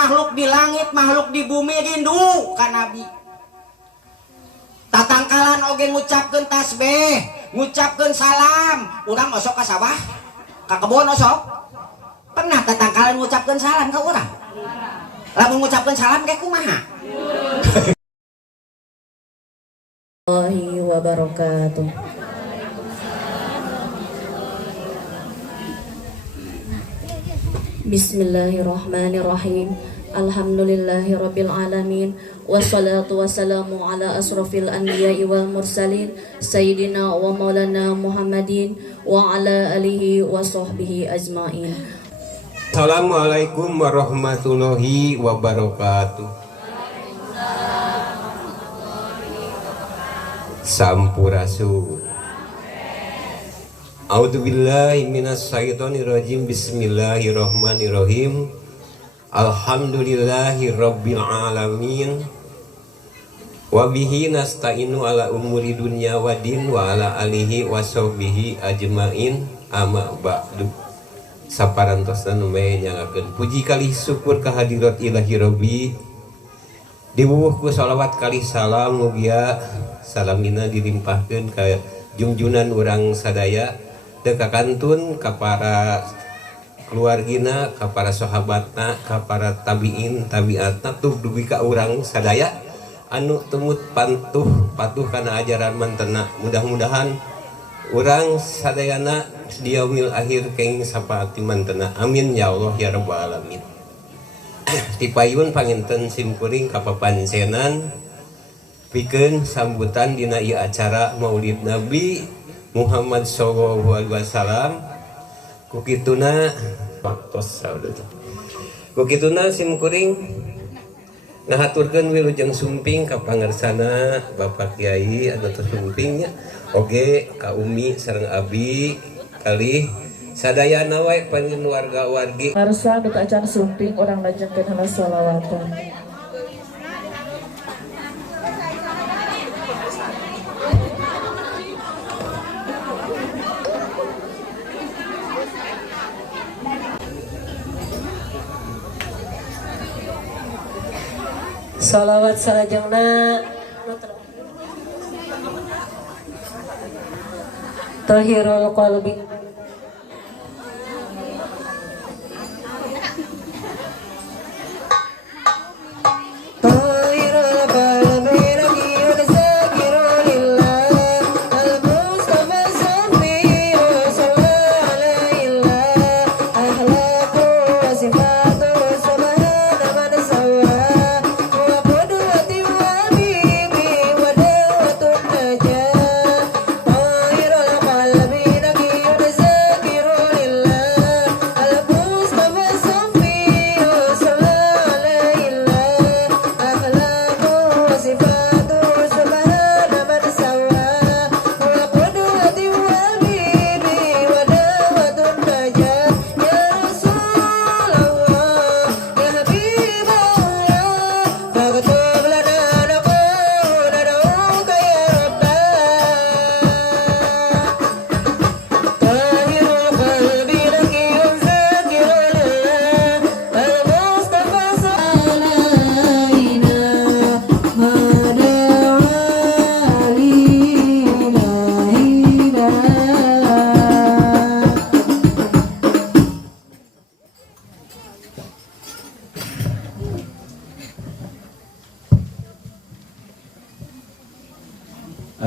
makhluk di langit makhluk di bumi rindu ka Nabi. Tatangkalan oge ngucapkeun tasbih, ngucapkeun salam, urang osok ka sawah, ka kebon osok. Pernah tatangkalan ngucapkeun salam ka urang? Lamun ngucapkeun salam kayak kumaha? Warahmatullahi wabarakatuh. Bismillahirrahmanirrahim. Alhamdulillahi rabbil alamin. Wassalatu wassalamu ala asrafil anbiya'i wal mursalin Sayyidina wa maulana Muhammadin wa ala alihi wa sahbihi ajma'in. Assalamualaikum warahmatullahi wabarakatuh. Sampurasun. A'udzubillahi minasyaitonirrajim. Bismillahirrahmanirrahim. Alhamdulillahi rabbil alamin. Wa bihi nasta'inu ala umuri dunya wa din wa ala alihi wa sahbihi ajmain. Amma ba'du. Saparantosna numaya nyangakeun puji kalih syukur kehadirat ilahi rabbi. Diwuh ku shalawat kalih salam mugia salamina dilimpahkeun ka junjunan urang sadaya teu kakantun ka para keluargina, ka para sahabatna, ka para tabiin tabiatna tuh dugi ka urang sadaya anu tumut patuh kana ajaran mantena. Mudah-mudahan urang sadayana di yaumil akhir kenging sapaati mantena. Amin ya Allah ya rabbal alamin. Tipayun panginten simkuring ka papancenan pikeun sambutan dina ieu acara Maulid Nabi Muhammad sallallahu alaihi wasallam. Kukituna waktos saudara. Kukituna simkuring ngahaturkeun wilujeng sumping ka pangarsana Bapak Kiai anu tersumpingnya oge ka Umi sareng Abi kalih sadayana wae panjen warga-wargi. Harsa kita acan sumping orang lajengkeun heula shalawatan. Salawat salajengna tahirul qalbi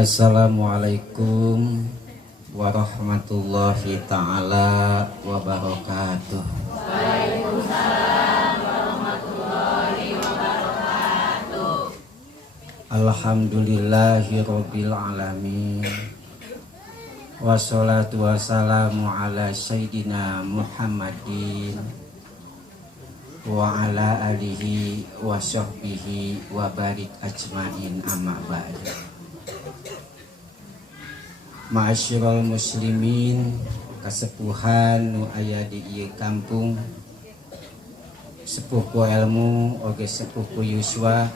Assalamualaikum warahmatullahi ta'ala wabarakatuh. Waalaikumsalam warahmatullahi wabarakatuh. Alhamdulillahi rabbil alamin. Wassalatu wassalamu ala sayyidina Muhammadin wa ala alihi wa sahbihi wa barik ajmain, amma ba'du. Ma'asyiral muslimin, kasepuhan nu aya di ieu kampung, sepuh ku ilmu oge sepuh ku yuswa,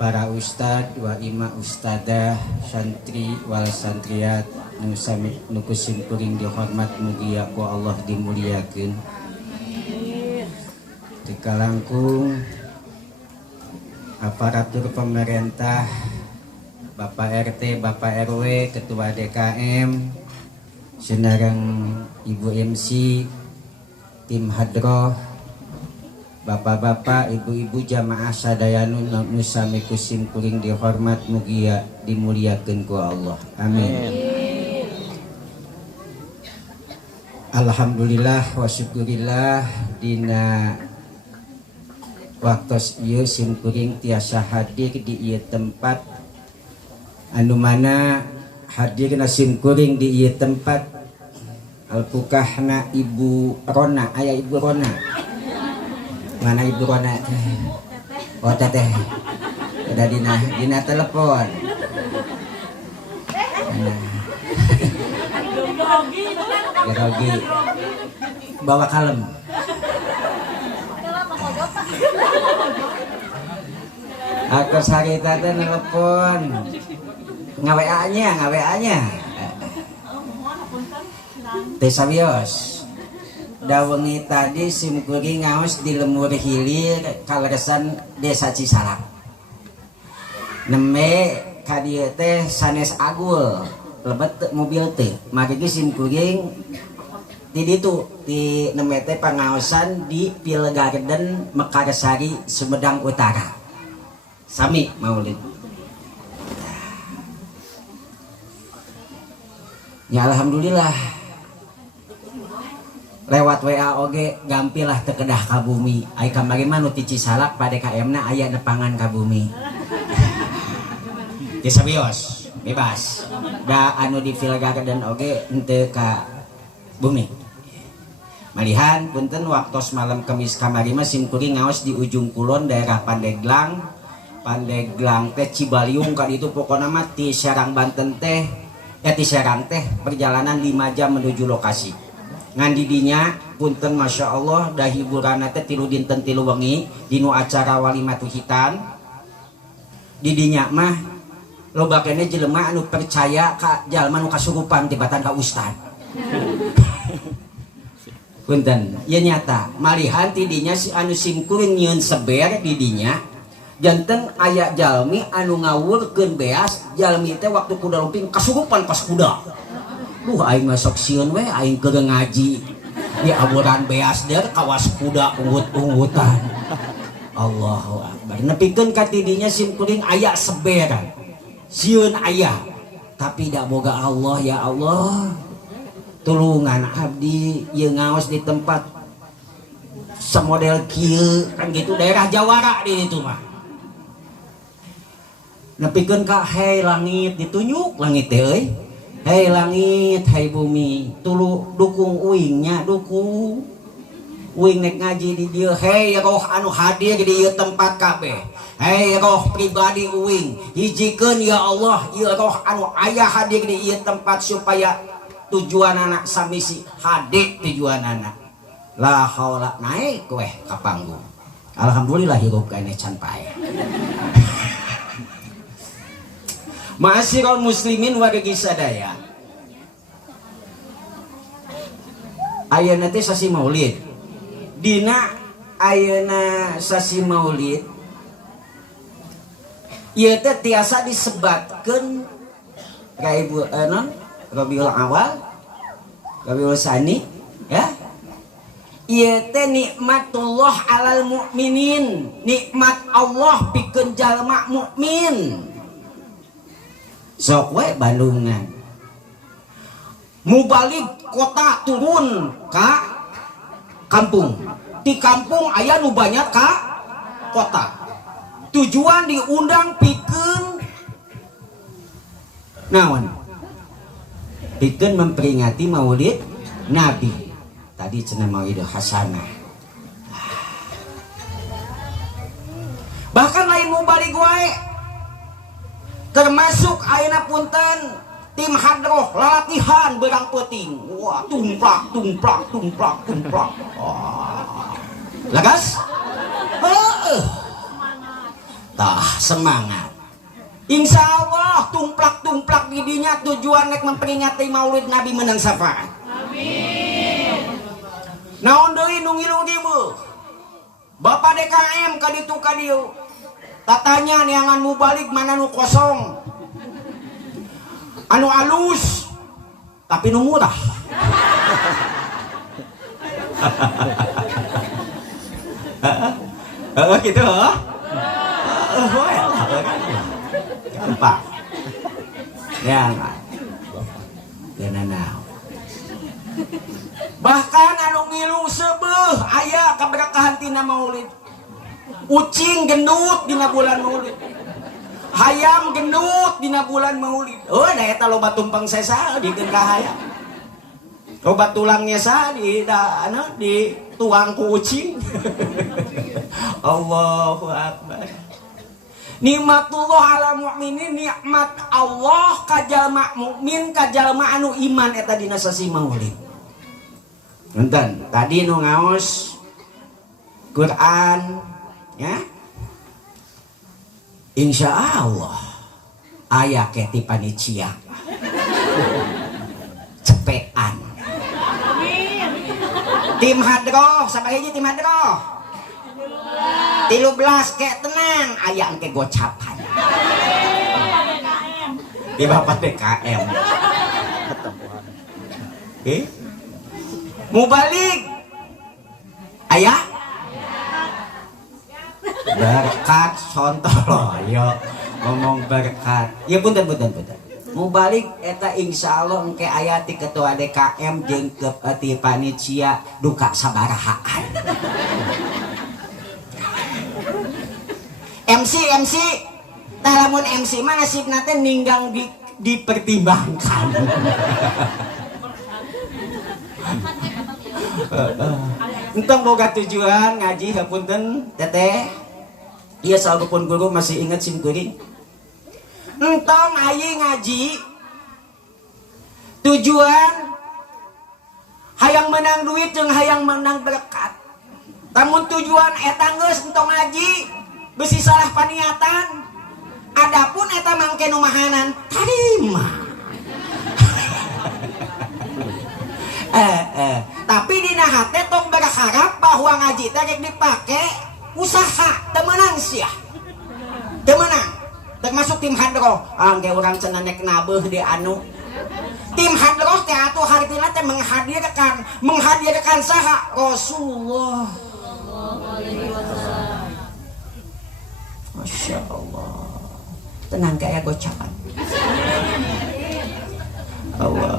para ustad wa ima ustadah, santri wal santriat nu sami nu kusimkuring dihormat mugia ku Allah dimuliakeun. Teu kalangkung aparatur pemerintah, Bapak RT, Bapak RW, Ketua DKM, senarang Ibu MC, tim hadroh, Bapak-bapak, ibu-ibu jamaah sadayanu nu sami kusim kuring dihormat mugia dimuliakeun ku Allah. Amin. Alhamdulillah wa syukurillah dina waktos ieu sim kuring tiasa hadir di ieu tempat anu mana hadirna sim kuring di ieu tempat alpukahna Ibu Rona. Aya Ibu Rona. Mana Ibu Rona teh? Oh teteh. Udah dina telepon. Gerogi. Bawa kalem. Aku sarita teh telepon. Ngawa-nya. Teh sawios. Dawengi tadi sim kuring ngaos di lemur hilir kaleresan Desa Cisalak. Neme ka dieu teh sanes agul lebet mobil teh. Mari sim kuring di ditu di neme teh pangaosan di Pil Garden Mekarsari Sumedang Utara. Sami maulid. Ya alhamdulillah. Lewat WA oge gampilah tekedah ka bumi. Ai kamari mah nu ti Cisalak pada KM-na aya nepangan ka bumi. Ti sabios bebas. Da anu di Pil Garden oge henteu ka bumi. Malihan punten waktos malam Kamis kamari mah sim kuring ngaos di ujung kulon daerah Pandeglang. Pandeglang teh Cibaliung ka ditu pokona mah ti Serang Banten teh ti Serang teh perjalanan 5 jam menuju lokasi. Ngan didinya punten Masya Allah dah hiburan teh tilu dinten tilu wengi dinu acara walimatu hitan didinya mah loba kene jelema anu percaya ka jalma nu kasurupan tibatan ka ustad. Punten ieu nyata malihan tidinya si anu sim kuring nyieun seber didinya janten aya jalmi anu ngawurkeun beas jalmi teh waktu kuda lumping kasurupan pas kuda. Aing masuk sieun we aing keur ngaji di aburan beas der kawas kuda ungut-ungutan. Allahu akbar. Nepikeun ka tidinya sim kuring aya seberan. Sieun aya tapi da boga Allah ya Allah. Tulungan abdi ieu ngaos di tempat samodel kieu kan gitu daerah Jawara di ditu mah. Nepikeun ka hei langit ditunjuk langit teh euy. Hei langit, hei bumi, tulu dukung uingnya, dukung uing nek ngaji di dieu. Hei roh anu hadir di ieu tempat kabeh. Hei roh pribadi uing, hijikeun ya Allah ieu roh anu aya hadir di ieu tempat supaya tujuan anak samisi hadir tujuan anak. La haula naik weh ka panggung. Alhamdulillah hirup kene can pae. Ma'asyiral muslimin wargi sadaya. Ayeuna teh sasi Maulid. Dina ayeuna sasi Maulid ieu teh tiasa disebatkeun ka Ibu Rabiul Awal, Rabiul Tsani ya. Ieu teh nikmatullah alal mukminin, nikmat Allah pikeun jalma mukmin. Sok we Bandungan mubalik kota turun ka kampung, di kampung aya nu banyak ka kota, tujuan diundang pikeun naon, pikeun memperingati maulid Nabi tadi cenah Maulidul Hasanah. Bahkan lain mubalik wae termasuk ayeuna punten tim hadroh latihan berang peuting. Wah, tumplak. Lagas? Tah semangat. Insya Allah tumplak didinya tujuan nek memperingati Maulid Nabi menang syafaat. Amin. Naon deui nu ngilu-ngilu? Bapak DKM kaditu kadieu tatanya neangan mubalik mana nu kosong anu alus tapi nu murah. Gitu gampang ya nanaw. Bahkan anu ngilu sebeuh aya kaberkahan tina maulid. Ucing gendut dina bulan maulid, hayam gendut dina bulan maulid. Oh da eta loba tumpeng sesa dikeun ka hayam, loba tulangnya sa di tuang ku ucing. Allahu akbar. Nikmatullah ala mukminin, nikmat Allah ka jalma mukmin ka jalma anu iman eta dina sasi maulid. Nonton tadi nu ngaos Quran ya, insya Allah ayah keti panitia cepean tim hadroh sampai hiji tim hadroh 13 kayak tenang ayah engke gocapan di bapak DKM mau balik ayah berkat sontoloyo ngomong berkat ya punten mau balik eta insya Allah engke ayati ketua DKM jeung ti panitia duka sabarahaan. MC nah lamun MC mah nasibna teh ninggang dipertimbangkan. Entong boga tujuan ngaji hapunten teteh. Iya salpun guru masih ingat simkuring. Entong ayi ngaji tujuan hayang menang duit jeung hayang menang berkat. Namun tujuan eta geus entong ngaji besi salah paniatan. Adapun eta mangke nu mahanan tarima. Tapi dina hate tong berharap bahwa ngaji teh rek dipake usaha temenang sia temenang termasuk tim hadroh angge urang cenah nek nabeuh di anu tim hadroh teh atuh hartina teh menghadirkan saha Rasulullah. Masya Allah tenang kayak gocapan Allah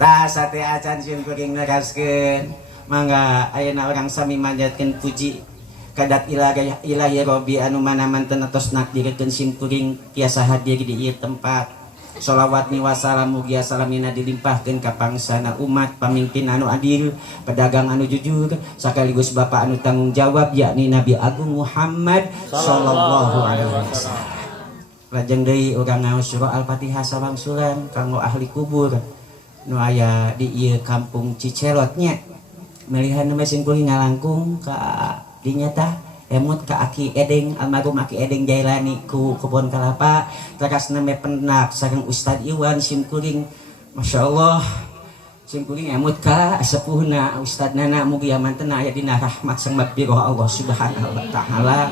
tah sate acan sieun kuring neraskeun mangga ayeuna urang sami manjatkeun puji kadat ilahi Robbi anu mana manten atos nakdirkeun simkuring tiasa hadir di ieu tempat. Sholawat ni wassalam mugia salamina dilimpahkeun ka pangsana umat pamimpin anu adil pedagang anu jujur sakaligus bapak anu tanggung jawab yakni Nabi Agung Muhammad sallallahu alaihi wasallam. Lajeng deui urang ngaos surah Al-Fatihah sawangsulan kanggo ahli kubur nu aya di ieu kampung Cicelot nya. Melihan mesin kuring ngalangkung ka dinya tah emut ka Aki Edeng almarhum Aki Edeng Jailani ku kebon kelapa teras neme penak sareng Ustad Iwan simkuring Masya Allah simkuring emut ka sepuhna Ustad Nana mugia mantena aya dina rahmat sang magfirah Allah subhanahu wa ta'ala.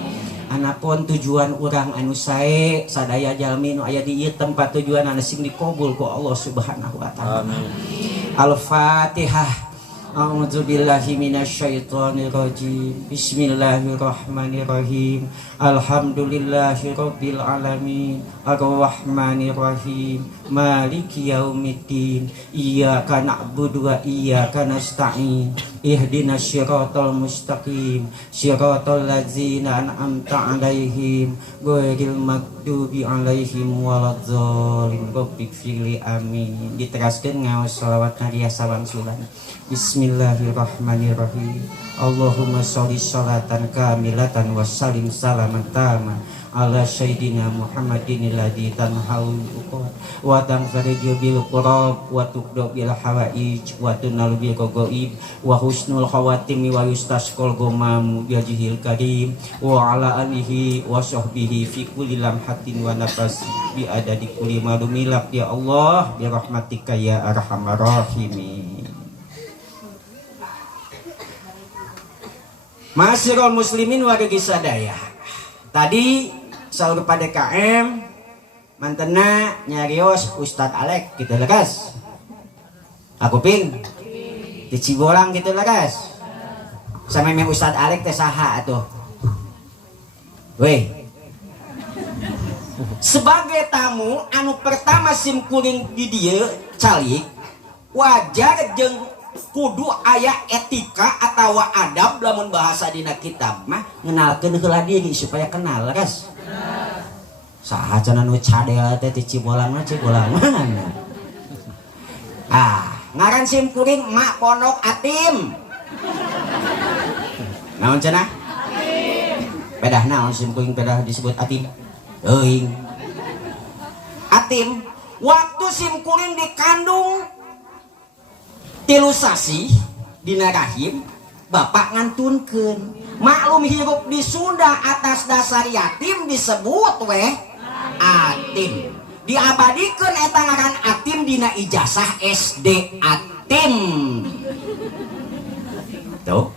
Anapun tujuan urang anu sae sadaya jalmi nu aya di ieu tempat tujuan anu sing dikabul ku Allah subhanahu wa ta'ala. Al-Fatihah. A'udzu billahi minasyaitonir rajim. Bismillahirrahmanirrahim. Alhamdulillahi rabbil alamin. Arrahmanir rahim. Maliki yaumiddin. Iyyaka na'budu wa iyyaka nasta'in. Ihdinas siratal mustaqim. Siratal ladzina an'amta 'alaihim ghairil maghdubi 'alaihim waladhdallin. Rabbighfirli amin. Diteraskeun ngaos shalawat nariya sawangsulan. Bismillahirrahmanirrahim. Allahumma sholli sholatan kamilatan wa sallim salaman taman ala sayyidina Muhammadin alladzi tanhaul uqad wa tanfariju bil qurab wa tuqda bil hawaij wa tunalu bil ghaib wa husnul khawatim wa yustasqal ghamam bi wajhil karim wa ala alihi wa sahbihi fi kulli lamhatin wa nafas bi adadi kulli malumilak ya Allah bi rahmatika ya arhamar rahimin. Masyarul muslimin wa sadaya. Tadi saur pada KM mantena nyarios Ustadz Alek gitu lah guys. Aku pin di Cibolang gitu lah guys. Sama memang Ustadz Alek teh saha atuh. Weh. Sebagai tamu anu pertama sim kuring di dieu calik wajar jeung kudu aya etika atau adab lamun bahasa dina kitab mah ngenalkeun heula diri supaya kenal guys. Saha cenah nu cadel teh ti Cibolang mah Cibolang mana. Ngaran sim kuring mak pondok Atim. Naon cenah? Atim. Pedah naon sim kuring pedah disebut Atim? Euing. Atim waktu sim kuring dikandung 3 sasi dina rahim bapak ngantunkeun maklum hirup di Sunda atas dasar yatim disebut weh Atim diabadikeun eta ngaran Atim dina ijazah SD Atim tuh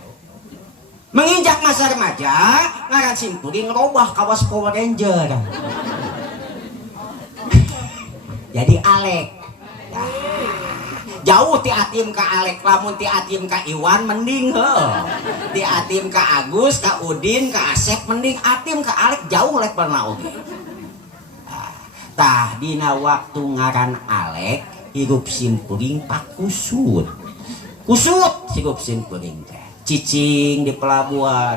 menginjak masa remaja ngaran sim kuring robah kawas Power Ranger jadi Alek. Jauh ti Atim ka Alek, lamun ti Atim ka Iwan mending heuh. Ti Atim ka Agus, ka Udin, ka Asep mending Atim ka Alek jauh lek pernah oge. Tah dina waktu ngaran Alek hirup sim kuring pakusut. Kusut hirup sim kuring teh. Cicing di pelabuhan.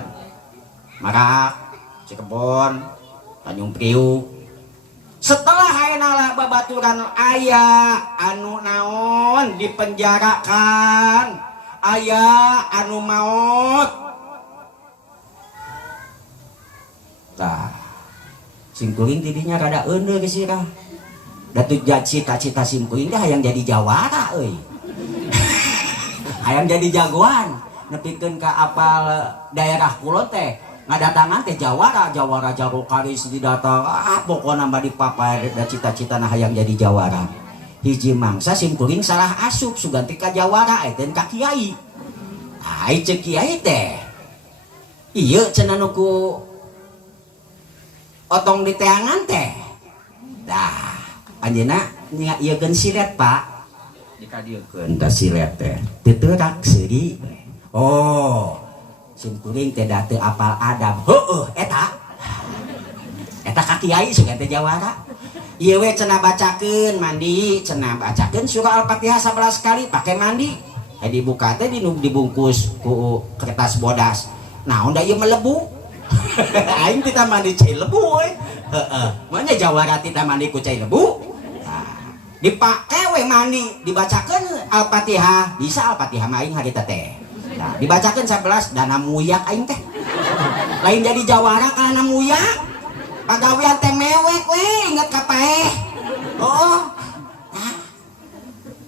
Marak, Cirebon, Tanjung Priuk. Setelah hayeuna babaturan aya anu naon dipenjarakan, aya anu maot. Tah, sim kuring tidinya rada eundeul geus sirah. Da teu cita-cita sim kuring teh hayang jadi jawara euy. Hayang jadi jagoan, nepikeun ka apal daerah kulon teh. Ngadatangan teh jawara jago karis didatang pokoknya mah dipapai da cita-cita nah hayang jadi jawara hiji mangsa sim kuring salah asup suganti ka jawara eten ka kiai ai cek kiai teh ieu cenah nu ku otong di teangan teh dah anjeunna nya ieukeun silet pak dikadiekeun da silet teh teu teurak seuri oh sim kuring teh da teu apal adab heueuh eta ka kiai sugan teh jawara ieu we cenah bacakeun mandi cenah bacakeun surah Al-Fatihah 11 kali pake mandi dibuka teh dibungkus ku kertas bodas naon da ieu melebu aing teh mandi cai lebu we heeh manya jawara teh mandi ku cai lebu dipake we mandi dibacakeun Al-Fatihah bisa Al-Fatihah mah aing harita teh nah, dibacakan 11 dana muyak aing teh lain jadi jawara karena muyak pagawean teh mewek we inget ka paeh oh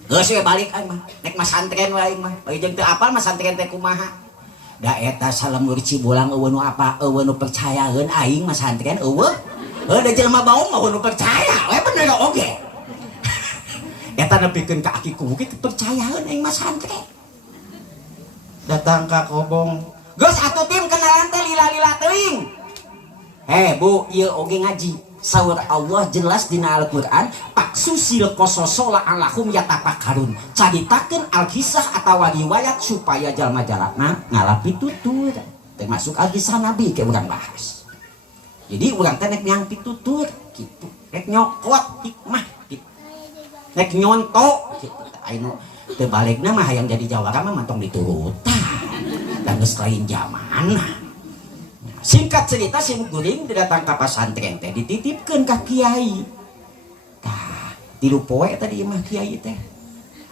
geus we balik aing mah nek masantren we aing mah bagi jeung teu apal masantren teh kumaha da eta salemur Cibolang eueuh nu apa eueuh nu percayaeun aing masantren eueuh da jelema baung mah nu percaya we bener oge eta nepikeun ka aki kubu kitu percayaeun aing masantren datang ka kobong geus atuh tim kenalan teh lila-lila teuing bu ieu oge ngaji saur Allah jelas dina Al-Qur'an paksusil qososo la'allahum yatafakkarun caritakeun al-kisah atawa riwayat supaya jalma-jalma ngalapi tutur termasuk al-kisah Nabi ke urang bahas jadi urang teh nek nyang pitutur kitu nek nyokot hikmah kitu nek nyonto kitu anu teu balikna mah hayang jadi jawara mah mantong diturutan dan geus lain zaman. Singkat cerita sim kuring datang ka pasantren teh dititipkeun ka kiai. Tah, 3 poe tadi imah kiai teh.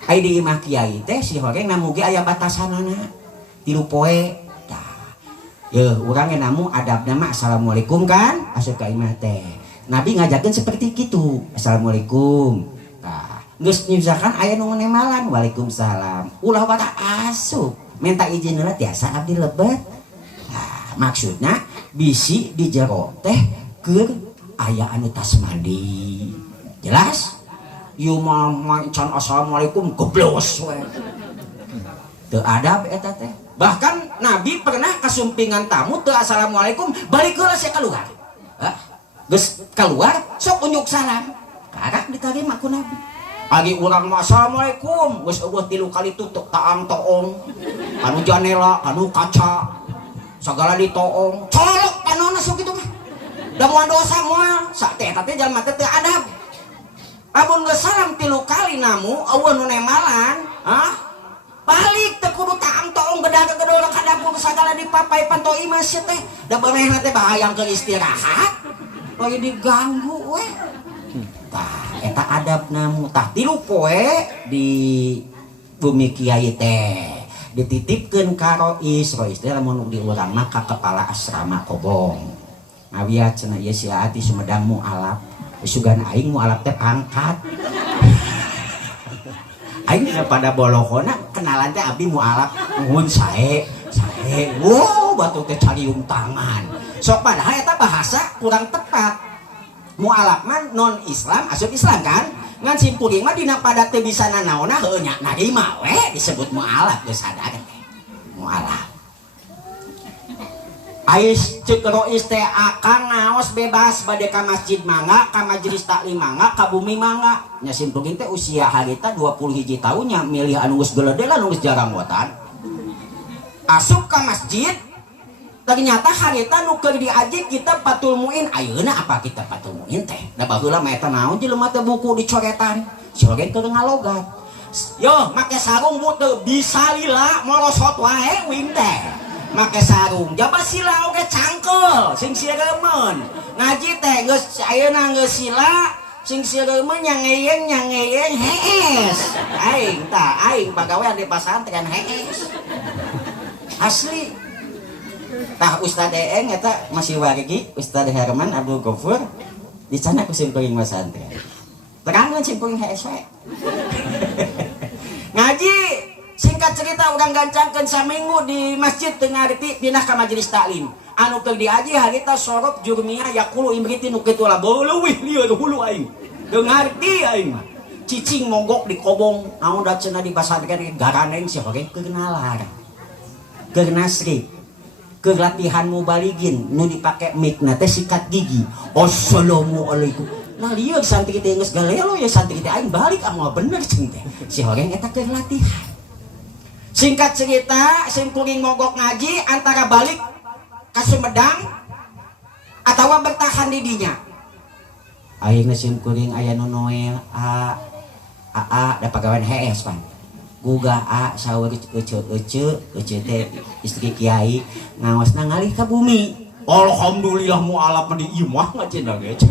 Ai di imah kiai teh si horeng namu ge aya batasanana. 3 poe. Tah. Yeuh, urang ge namu adabna mah assalamualaikum kan asup ka imah teh. Nabi ngajakeun seperti kitu. Assalamualaikum. Tah, geus misalkan aya nu nemalan waalaikumsalam. Ulah wara asup. Minta izin heula tiasa abdi lebet. Nah, maksudna bisi di jero teh keur aya anu tas mandi. Jelas? Ieu mah can assalamualaikum goblos we. Teu adab eta teh. Bahkan Nabi pernah kasumpingan tamu teu assalamualaikum balik heula sia keluar. Geus keluar sok unjuk salam. Karak diterima ku Nabi. Agi urang mah assalamualaikum geus eueuh 3 kali tutup taang toong. Anu janela, anu kaca. Sagala ditoong. Colok panonna sok kitu mah. Da moal dosa moal. Sak teh teh jalma teh teu adab. Amun geus salam 3 kali namu eueuh nu nemalan, balik teh kudu taang toong gedag-gedog kadapun sagala dipapai panto imas teh. Da beunehna teh bahayang ke istirahat. Lagi diganggu we. Tah eta adab namu tah 3 poe di bumi kiai teh dititipkeun ka Rois teh lamun di urang mah ka kepala asrama Kobong. Ngawiat cenah ieu si Ati Sumedang mualaf. Sugan aing mualaf teh pangkat. Aing pada bolokona kenalan teh abdi mualaf nuhun sae. Wow, batu teh cariung tangan. Sok padahal eta bahasa kurang tepat. Mualaf mah non Islam, asup Islam kan? Ngan simpuling mah dina pada teu bisa nanaonna heuh nya narima we disebut mualaf geus sadar teh. Mualaf. Ais ceuk Rois teh akang ngaos bebas bade ka masjid mangga, ka majelis taklim mangga, ka bumi mangga. Nya simpuling teh usia harita 21 tahun nya milih anu geus geuleude lah nu geus jaranggotan. Asup ka masjid ternyata harita nu keur diaji kita patul muin. Ayeuna apa kita patul muin teh? Da baheula mah eta naon jelema teh buku dicoretan. Coret keur ngalogat. Yo make sarung mu teu bisa lila molosot wae wing teh. Make sarung jaba sila oge cangkel sing sireumeun. Ngaji teh geus ayeuna geus sila sing sireumeun nyangeyeng hees. Aing tah aing pagawean di pasantren hees. Asli. Tah Ustad Eeng eta masih wargi Ustad Herman Abdul Ghafur di sana ku simkuring masantren. Terangeun simkuring HSW. Ngaji singkat cerita urang gancangkeun saminggu di masjid teu ngarti pindah ka majelis taklim. Anu keur diaji harita sorot jurmiyah yaqulu imriti nu kitu lah leuwih lieur hulu aing. Teu ngarti aing mah. Cicing monggok di kobong naon da cenah di pasantren garaneng si hoge keur nalar. Keur nasri. Kelatihan mubaligin nu dipake mikna teh sikat gigi. Assalamualaikum. Nah lieur santri teh geus galelo ya santri teh aing balik amoal bener cing teh. Si horeng eta keur latihan. Singkat cerita simkuring mogok ngaji antara balik ka Sumedang atawa bertahan di dinya. Aing simkuring aya nu Noel da pagawean HS pan. Guga saur ece teh istri kiai ngaosna ngalih ka bumi. Alhamdulillah mualaf di imah ngacenah ge.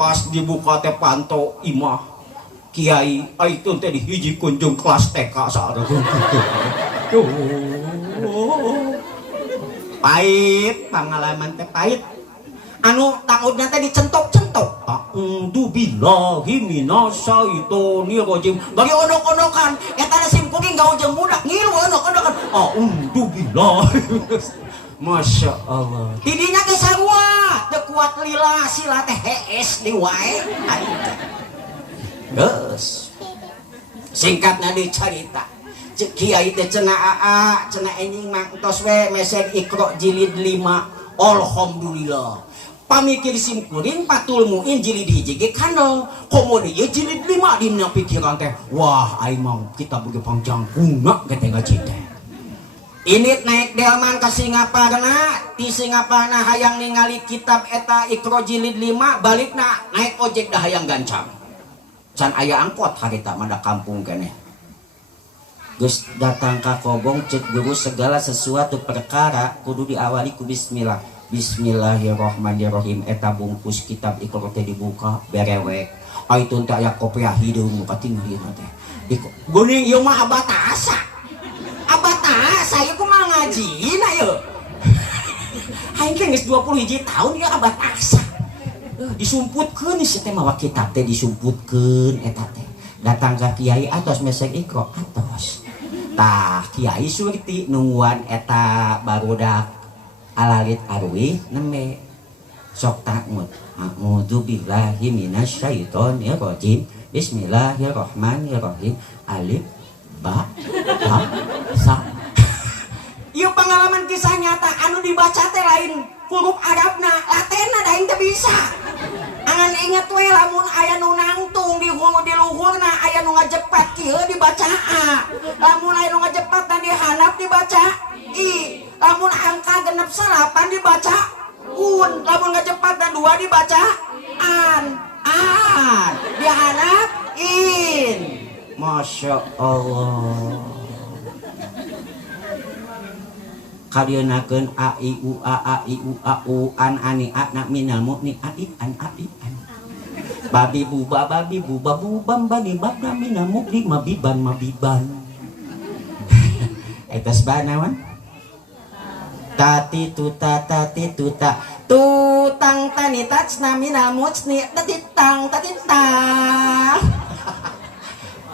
Pas dibuka teh panto imah kiai aitun teh di hiji kunjung kelas TK saeureun. Pahit pangalaman teh pahit. Anu takutnya teh dicentok-centok. A'udzu billahi minasyaitonir rajim. Bagi onok-onokan eta simkuring gaul jeung budak ngilu onok-onokan. A'udzu billahi. Masya Allah. Tidinya ge sarua teu kuat lila sila teh hees di wae. Geus. Singkatna dicarita. Cek kiai teh cenah cenah enjing mah entos we meseg Iqra jilid 5. Alhamdulillah. Pamikir simkuring patul muin jilid hiji ge kandel komo dieu jilid 5 dina pikiran teh wah aing mah kita beuki pangjangkungna ge teh ngaji teh. Ini naik delman ka Singaparna, ti Singaparna hayang ningali kitab eta Iqra jilid 5 balikna naik ojek dah hayang gancang. Can aya angkot harita mada kampung keneh. Geus datang ka Kobong cek guru segala sesuatu perkara kudu diawali ku bismillah. Bismillahirrahmanirrahim. Eta bungkus kitab Iqra teh dibuka berewek. Aitun teh aya kopiah hideung katinggalina teh. Geuning ieu mah abatasa. Abatasa ieu kumaha ngajina ieu. Aing teh geus 21 tahun ieu abatasa. Disumputkeun si teh mawa kitab teh disumputkeun eta teh. Datang ka kiai atos meseg Iqra atos. Tah kiai surti nungguan eta barudak alalit arwi neme sok takmut. A'udzu billahi minasyaitonir rajim. Bismillahirrahmanirrahim. Alif ba ta sa. pengalaman kisah nyata anu dibaca teh lain huruf Arabna Latenna da teu bisa. Angan inget we lamun aya nu nangtung di luhurna aya nu ngajepat kieu dibaca A. Lamun aya nu ngajepat dan dihandap dibaca I. Lamun angka genep 8 dibaca Un. Lamun ngajepat dan 2 dibaca An. Dihandap In. Masya Allah. Kalienakeun a i u a i u a u an ani a na minal mu'min a i an. Babi buba bubam bani babna minal mu'min mabiban. Eta sabanawan. Tati tuta tutang tani tatsna minal mutsni tatitang.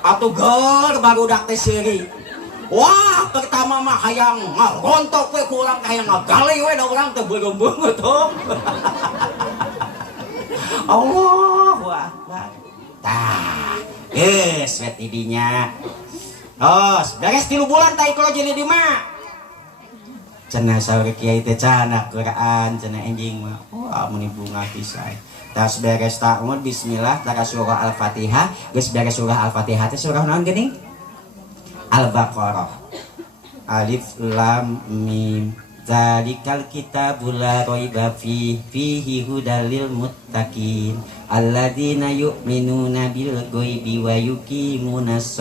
Atuh geur barudak teh seuri. Wah, pertama mah hayang ngarontok we ku urang hayang ngagali we da urang teh beungeut tuh. Allahu Akbar. Tah, geus we tidinya. Tos, beres 3 bulan tah ikulo jadi di mah. Cenah saur kiai teh cenah Quran, cenah enjing mah. Wah, muni bunga pisan. Tas beres ta'awud bismillah tara surah Al-Fatihah, geus beres surah Al-Fatihah teh surah naon geuning? Al-Baqarah. Alif lam mim. Zalikal kitabul la raiba fihi hudal lil muttaqin alladzina yu'minuna bil ghaibi wa yuqimunas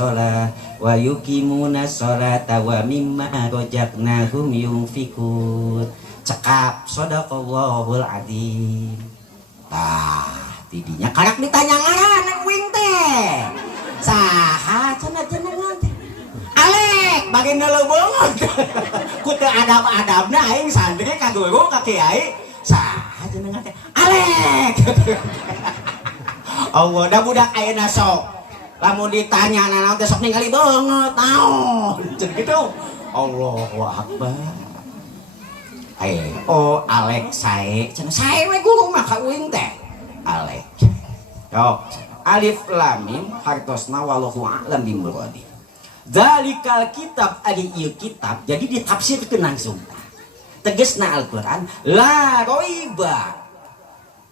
sholata wa mimma razaqnahum yunfikun. Cekap sadaqallahul adzim. Tah, tidinya karak ditanya ngaran wing teh. Saha cenah jenengan teh? Alek, bagi neleubeungeun. Ku teu adab-adabna aing santri ka guru ka kiai. Saha jenengan teh? Alek. Allah da budak ayeuna sok. Lamun ditanya naon teh sok ningali beungeut naon. Cenah kitu. Allahu Akbar. Alek sae. Cenah sae we guru mah ka uing teh. Alek. Yo, alif lam mim hartosna wallahu a'lam bimuradi. Zalikal kitab ari ieu kitab jadi ditafsirkeun langsung. Tegasna Al-Qur'an la raiba.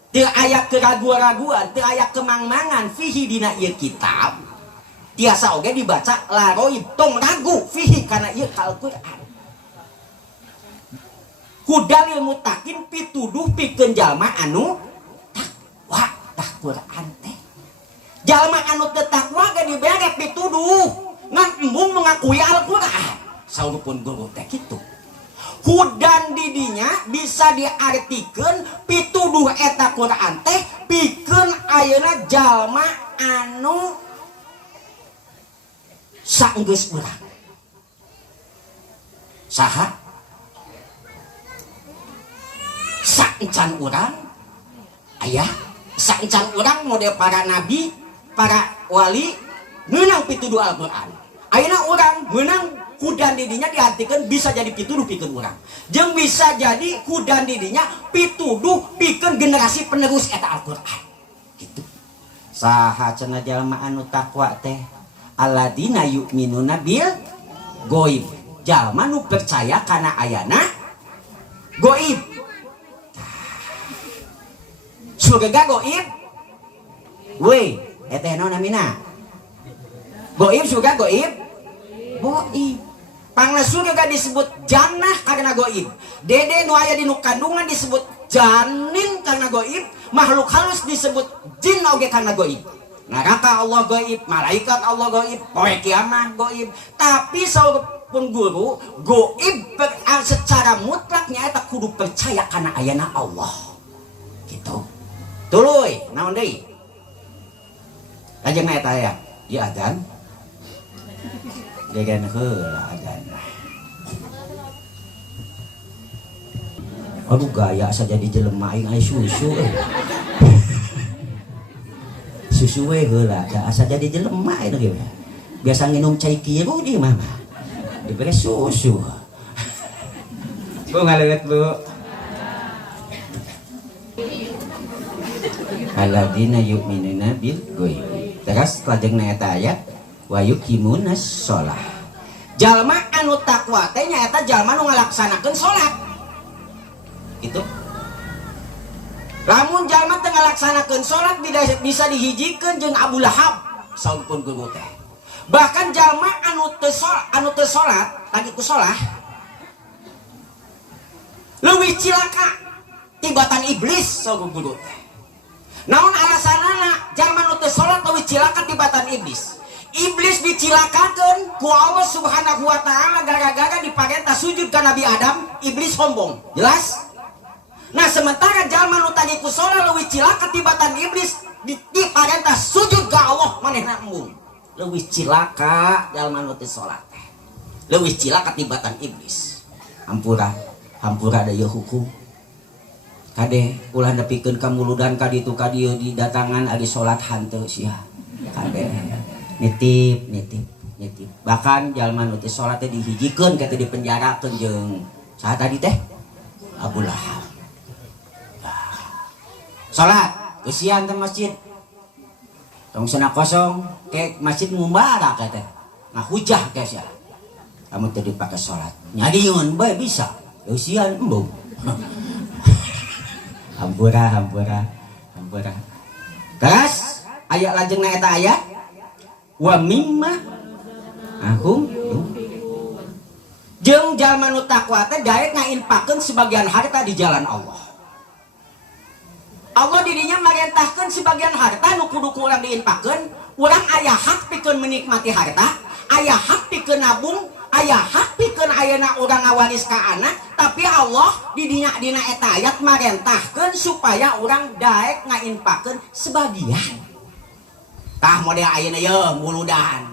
Teu aya keraguan-raguan, teu aya kemangmangan fihi dina ieu kitab. Tiasa oge dibaca la raib tong ragu fihi kana ieu Al-Qur'an. Hudalil muttaqin pituduh pikeun jalma anu takwa tah Qur'an teh. Jalma anu teu takwa ge dibere pituduh. Ngan embung mengakui Al-Quran saurupun guru teh kitu. Hudan didinya bisa diartikeun pituduh eta Quran teh pikeun ayeuna jalma anu saenggeus urang. Saha? Saencan urang aya, saencan urang model para nabi, para wali menang pituduh Al-Quran. Ayeuna urang menang hudan didinya diartikeun bisa jadi pituduh pikeun urang. Jeung bisa jadi hudan didinya pituduh pikeun generasi penerus eta Al-Quran. Gitu. Saha cenah jalma anu takwa teh? Alladzina yu'minuna bil ghaib. Jalma nu percaya kana ayana ghaib. Surga ghaib. Weh, eta naon namina? Goib surga goib, goib. Pangna surga disebut jannah karena goib. Dede nu aya di nu kandungan disebut janin karena goib. Makhluk halus disebut jin oge karena goib. Neraka Allah goib, malaikat Allah goib, poe kiamat goib. Tapi saurupun guru goib secara mutlaknya eta kudu percaya karena ayana Allah. Gitu. Tuluy, naon deui? Lajeng eta aya, ieu adzan. Jagan heula adzan. Aduh gaya saja di jelema aing aya susu. Susu we heula, da asa jadi jelema eta ge. Biasa nginum cai kieu di mah. Dibere susu. Bu ngaleuweut Bu. Alladzina yu'minuna bil ghaib. Terus lajengna eta ayat wa yuqimunas shalah. Jalma anu takwa teh nyaeta jalma nu ngalaksanakeun salat gitu. Lamun jalma teu ngalaksanakeun salat bisa dihijikeun jeung Abu Lahab sampun guru teh. Bahkan jalma anu teu salat lagi ku salah leuwih cilaka tibatan iblis sampun guru teh. Naon alasanana jalma nu teu salat leuwih cilaka tibatan iblis? Iblis dicilakakeun ku Allah Subhanahu wa taala gara-gara diparentah sujud ka Nabi Adam, iblis sombong. Jelas? Nah, sementara jalma nu tadi ku salat leuwih cilaka tibatan iblis diparentah sujud ka Allah manehna embung. Leuwih cilaka jalma nu teu salat teh. Leuwih cilaka tibatan iblis. Hampura da ieu hukum. Kade ulah nepikeun ka muludan ka ditu ka dieu didatangan ari salat hanteu sia. Kade nitip bahkan jalma nu teu salat teh dihijikeun kata dipenjarakeun jeung saha tadi teh Abu Lahab. Salat kesian teh masjid tong cenah kosong ke masjid ngumbara kata ngahujah ke sia kamu teu dipake salat nyadieun bae bisa kesian embung. hampura terus aya lajengna eta ayat wa mimma ahum jeung jalma nu takwa teh daek ngainpakeun sebagian harta di jalan Allah. Allah dirinya merintahkeun sebagian harta nu kudu urang diinpakeun, urang aya hak pikeun menikmati harta, aya hak pikeun nabung, aya hak pikeun ayeuna urang ngawaris ka anak, tapi Allah dina eta ayat merintahkeun supaya urang daek ngainpakeun sebagian. Tah model ayeuna ye muludan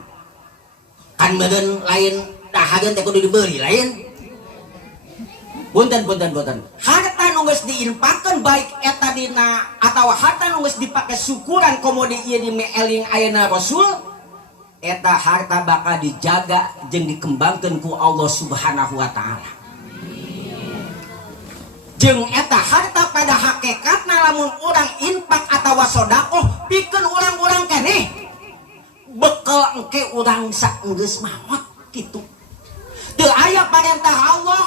kan meureun lain dahageun teh kudu diberi lain punten harta nu geus diinfakkeun baik eta dina atawa harta nu geus dipake syukuran komodi ieu di meeling ayeuna Rasul eta harta bakal dijaga jeung dikembangkeun ku Allah Subhanahu wa taala. Jeung eta harta pada hakikatna lamun urang infak atawa sedekah pikeun urang-urang keneh bekal engke urang saenggeus maot kitu. Teu aya parentah Allah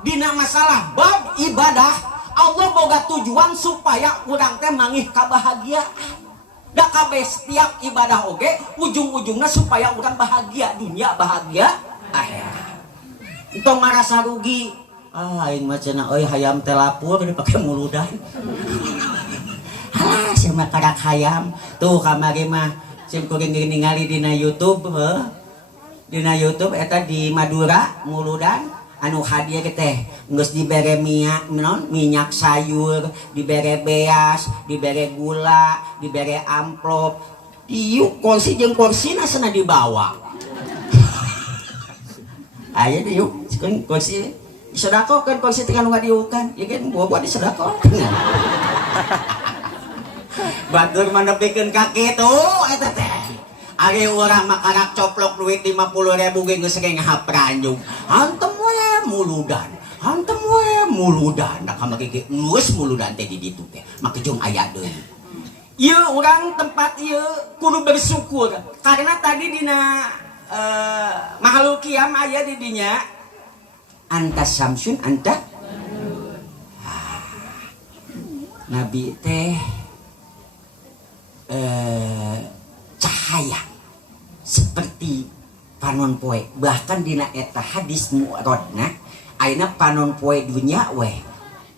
dina masalah bab ibadah Allah boga tujuan supaya urang teh mangih kabahagiaan. Da kabeh setiap ibadah oge ujung-ujungna supaya urang bahagia dunia bahagia akhirat. Entong marasa rugi aing mah cenah euy hayam teh lapur dipake muludan. Halah sia mah kadak hayam. Tuh kamari mah sim kuring ningali dina YouTube dina YouTube eta di Madura muludan anu hadiah teh geus dibere minyak sayur, dibere beas, dibere gula, dibere amplop. Dieu kursi jeung kursina cenah dibawa. Aya dieu kursi sedekah kan kursi teh anu ngadiukan ieu kan buah-buah disedekah. Batur mandepikeun ka kitu eta teh. Ari urang makarak coplok duit 50.000 ge geus ge ngahapranjung. Hantem we muludan. Da kamari ge geus muludan teh di ditu teh. Make jeung aya deui. Ieu urang tempat ieu kudu bersyukur karena tadi dina makhluk kiam aya di dinya anta samsun anta Nabi teh cahaya seperti panon poe bahkan dina eta hadis mu'rodna ayeuna panon poe dunya we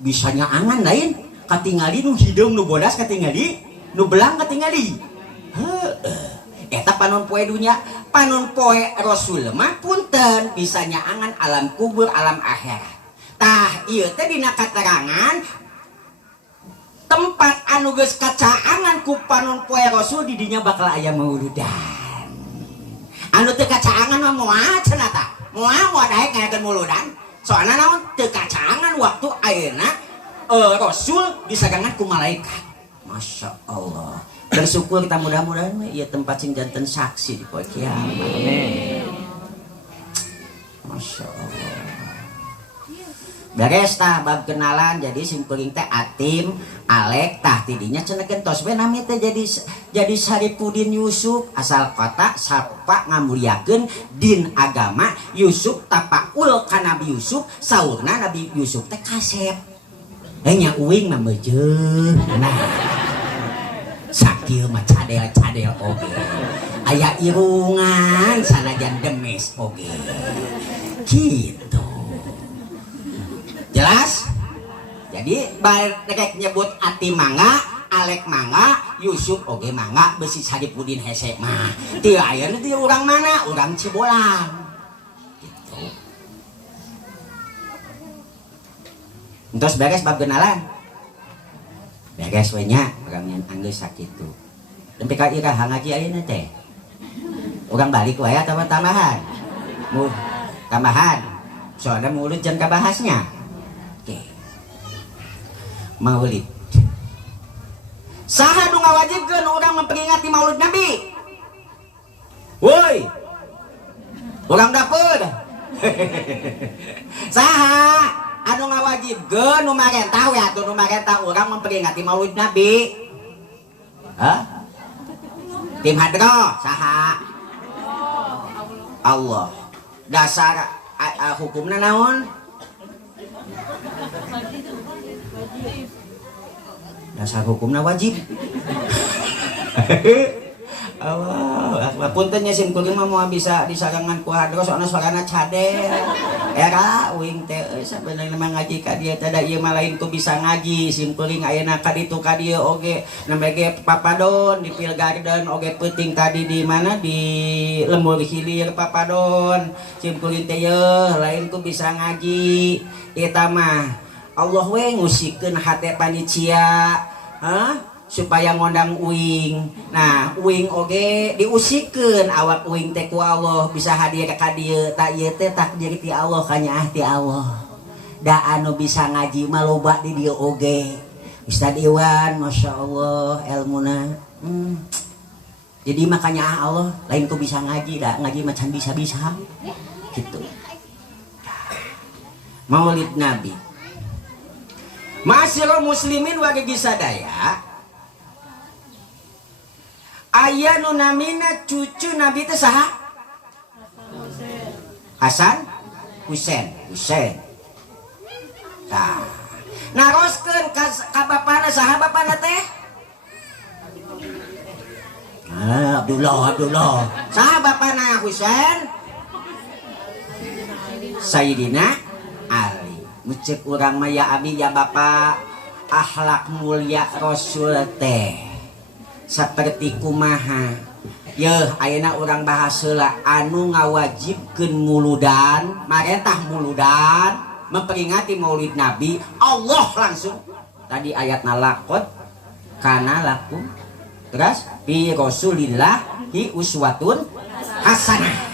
bisanya angan lain katingali nu hideung nu bodas katingali nu belang katingali eta panon poe dunya panon poe Rasul mah punten bisanya angan alam kubur alam akhirat. Tah ieu teh dina katerangan tempat anu geus kacaangan ku panon poe Rasul di dinya bakal aya mauludan. Anu teu kacaangan mah moal cenah tah. Moal daek ngayakeun muludan. Soalna naon teu kacaangan waktu ayeuna Rasul disagangan ku malaikat. Masya Allah. Bersyukur kita mudah-mudahan ieu tempat sing janten saksi di poe kiamat. Amin. Masya Allah. beres tah bab kenalan jadi simkuring teh Atim Alek tah tidinya cenah tos we nami teh jadi Saripudin Yusuf asal kota sapa ngamulyakeun din agama Yusuf tapaul ka Nabi Yusuf saurna Nabi Yusuf teh kasep nya uing mah meujeun nah sakieu mah cadel-cadel oge aya irungan sanajan demes oge gitu. Jelas? Jadi baik nyebut Atim mangga, Alek mangga, Yusuf oge mangga, besi Saripudin hese mah. Teu aya nu ti urang mana? Urang Cibolang. Gitu. Entos beres bab kenalan. Beres we nya, urang nyen anggeus sakitu. Tempe ka iraha ngaji ayeuna teh. Urang balik wae atawa tambahan? Tambahan. Soalnya mulut jangan kabahasnya. Oke. Maulid. Saha nu ngawajibkeun urang memperingati Maulid Nabi? Woi. Urang dapur. Saha anu ngawajibkeun nu marentah we atuh nu marentah urang memperingati Maulid Nabi? Hah? Tim hadro saha? Allah. Dasar hukumna naon? Dasar hukumna wajib. Allah, punten nya simkuring mah moal bisa disarangan ku hadro soalna suarana cadel. Era uing teh sabenerna mah ngaji ka dieu teh da ieu mah lain ku bisa ngaji simkuring ayeuna ka ditu ka dieu oge nembe ge papadon di Pilgarden oge peuting tadi di mana di Lembur Hilir papadon simkuring teh yeuh lain ku bisa ngaji eta mah Allah we ngusikeun hate panitia supaya ngondang uing. Nah, uing oge diusikeun awak uing teh ku Allah bisa hadir ka dieu tak ieu teh takdir ti Allah kanyaah ti Allah. Da anu bisa ngaji mah loba di dieu oge. Ustaz Iwan masyaallah elmuna. Jadi makanya Allah lain ku bisa ngaji da ngaji macan bisa-bisa. Gitu. Maulid Nabi. Ma'asyiral muslimin wa sadaya. Aya nu namina cucu Nabi teh saha? Hasan Husain. Tah. Naroskeun ka bapana saha bapana teh? Abdullah. Saha bapana Husain? Sayyidina Ali. Mucek urang mah ya abi ya bapa akhlak mulia Rasul teh. Seperti kumaha yeuh ayeuna urang bahas heula anu ngawajibkeun muludan marentah muludan memperingati Maulid Nabi Allah langsung tadi ayatna laqad kana lakum terus bi rasulillahi uswatun hasanah.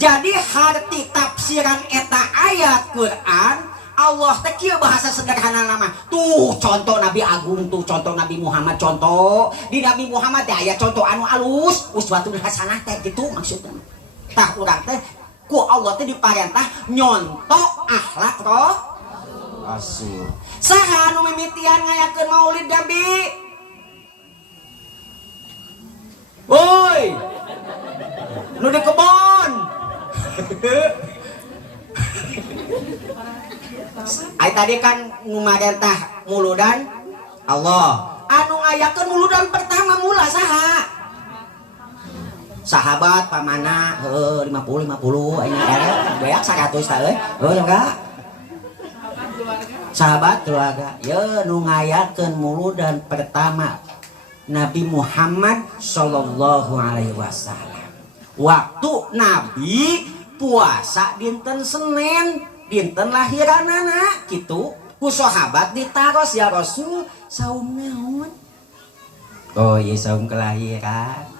Jadi harti tafsiran eta ayat Quran Allah teh kieu bahasa sederhana nama. Tuh contoh Nabi Agung tuh contoh Nabi Muhammad contoh. Di Nabi Muhammad teh aya contoh anu alus, uswatun hasanah teh gitu maksudna. Tah urang teh ku Allah teh diparentah nyontok akhlak Rasul. Saha anu mimitian ngayakeun Maulid Nabi? Woi. Nu di kebon. Ay tadi kan ngumarentah muludan Allah. Anu ngayakeun muludan pertama mula saha? Sahabat pamana 50 aya beak 100 tah euy. Enggak. Sahabat keluarga. Ye nu ngayakeun muludan pertama Nabi Muhammad sallallahu alaihi wasallam. Waktu Nabi puasa dinten Senin dinten lahiranana gitu ku sahabat ditaros ya Rasul saum naon? Oh iya saum kelahiran.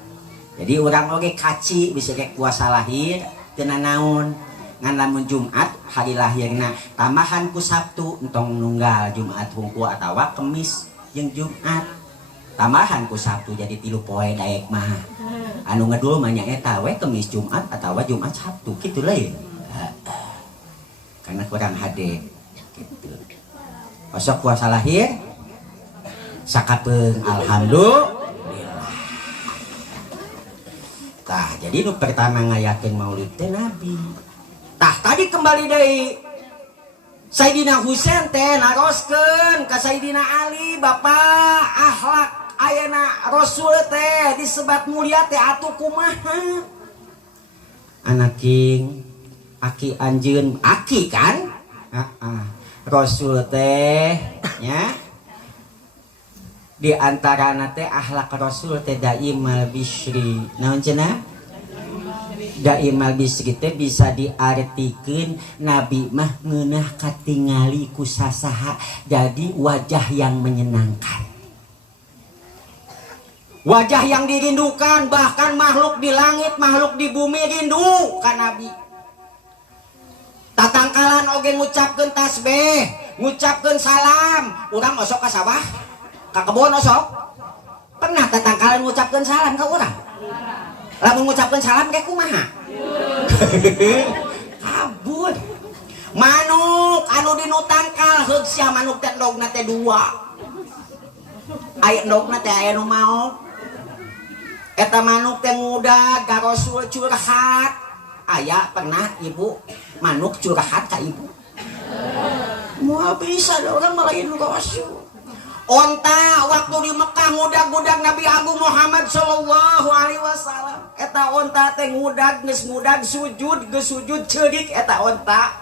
Jadi orang oge kaci bisa kayak puasa lahir teu naon ngan lamun Jumat hari lahirna tambahan ku Sabtu entong nunggal Jumat hungku atawa Kemis jeung Jumat tambahan ku Sabtu jadi 3 poe daek mah anu ngedul mah nya eta we Kemis Jumat atawa Jumat Sabtu kitu lain. Karena kurang hade gitu. Osok puasa lahir sakapeung alhamdulillah. Tah jadi nu pertama ngayakeun maulid teh Nabi. Tah tadi kembali dari Sayyidina Husain teh naroskeun ka Sayyidina Ali, bapak akhlak ayeuna Rasul teh disebat mulia teh atuh kumaha? Anak king aki anjeun aki kan? Rasul teh nya di antarana teh akhlak Rasul teh daimal bisri. Naon cenah? Daimal bisri teh bisa diartikeun Nabi mah ngeunah katingali ku sasaha jadi wajah yang menyenangkan. Wajah yang dirindukan, bahkan makhluk di langit, makhluk di bumi rindu ka Nabi. Tatangkalan oge ngucapkeun tasbih, ngucapkeun salam, urang osok ka sawah, ka kebon osok. Pernah tatangkalan ngucapkeun salam ka urang? Lamun ngucapkeun salam kayak kumaha? Kabur. Manuk anu dinu tangkal heug sia manuk teh endogna teh 2. Aya endogna teh aya nu maot. Eta manuk teh ngudag ka Rasul curhat. Aya pernah ibu manuk curhat ka ibu? Moal bisa da urang malain Rasul. Onta waktu di Mekah ngudag-ngudag Nabi Agung Muhammad sallallahu alaihi wasallam. Eta onta teh ngudag geus ngudag sujud geus sujud ceurik eta onta.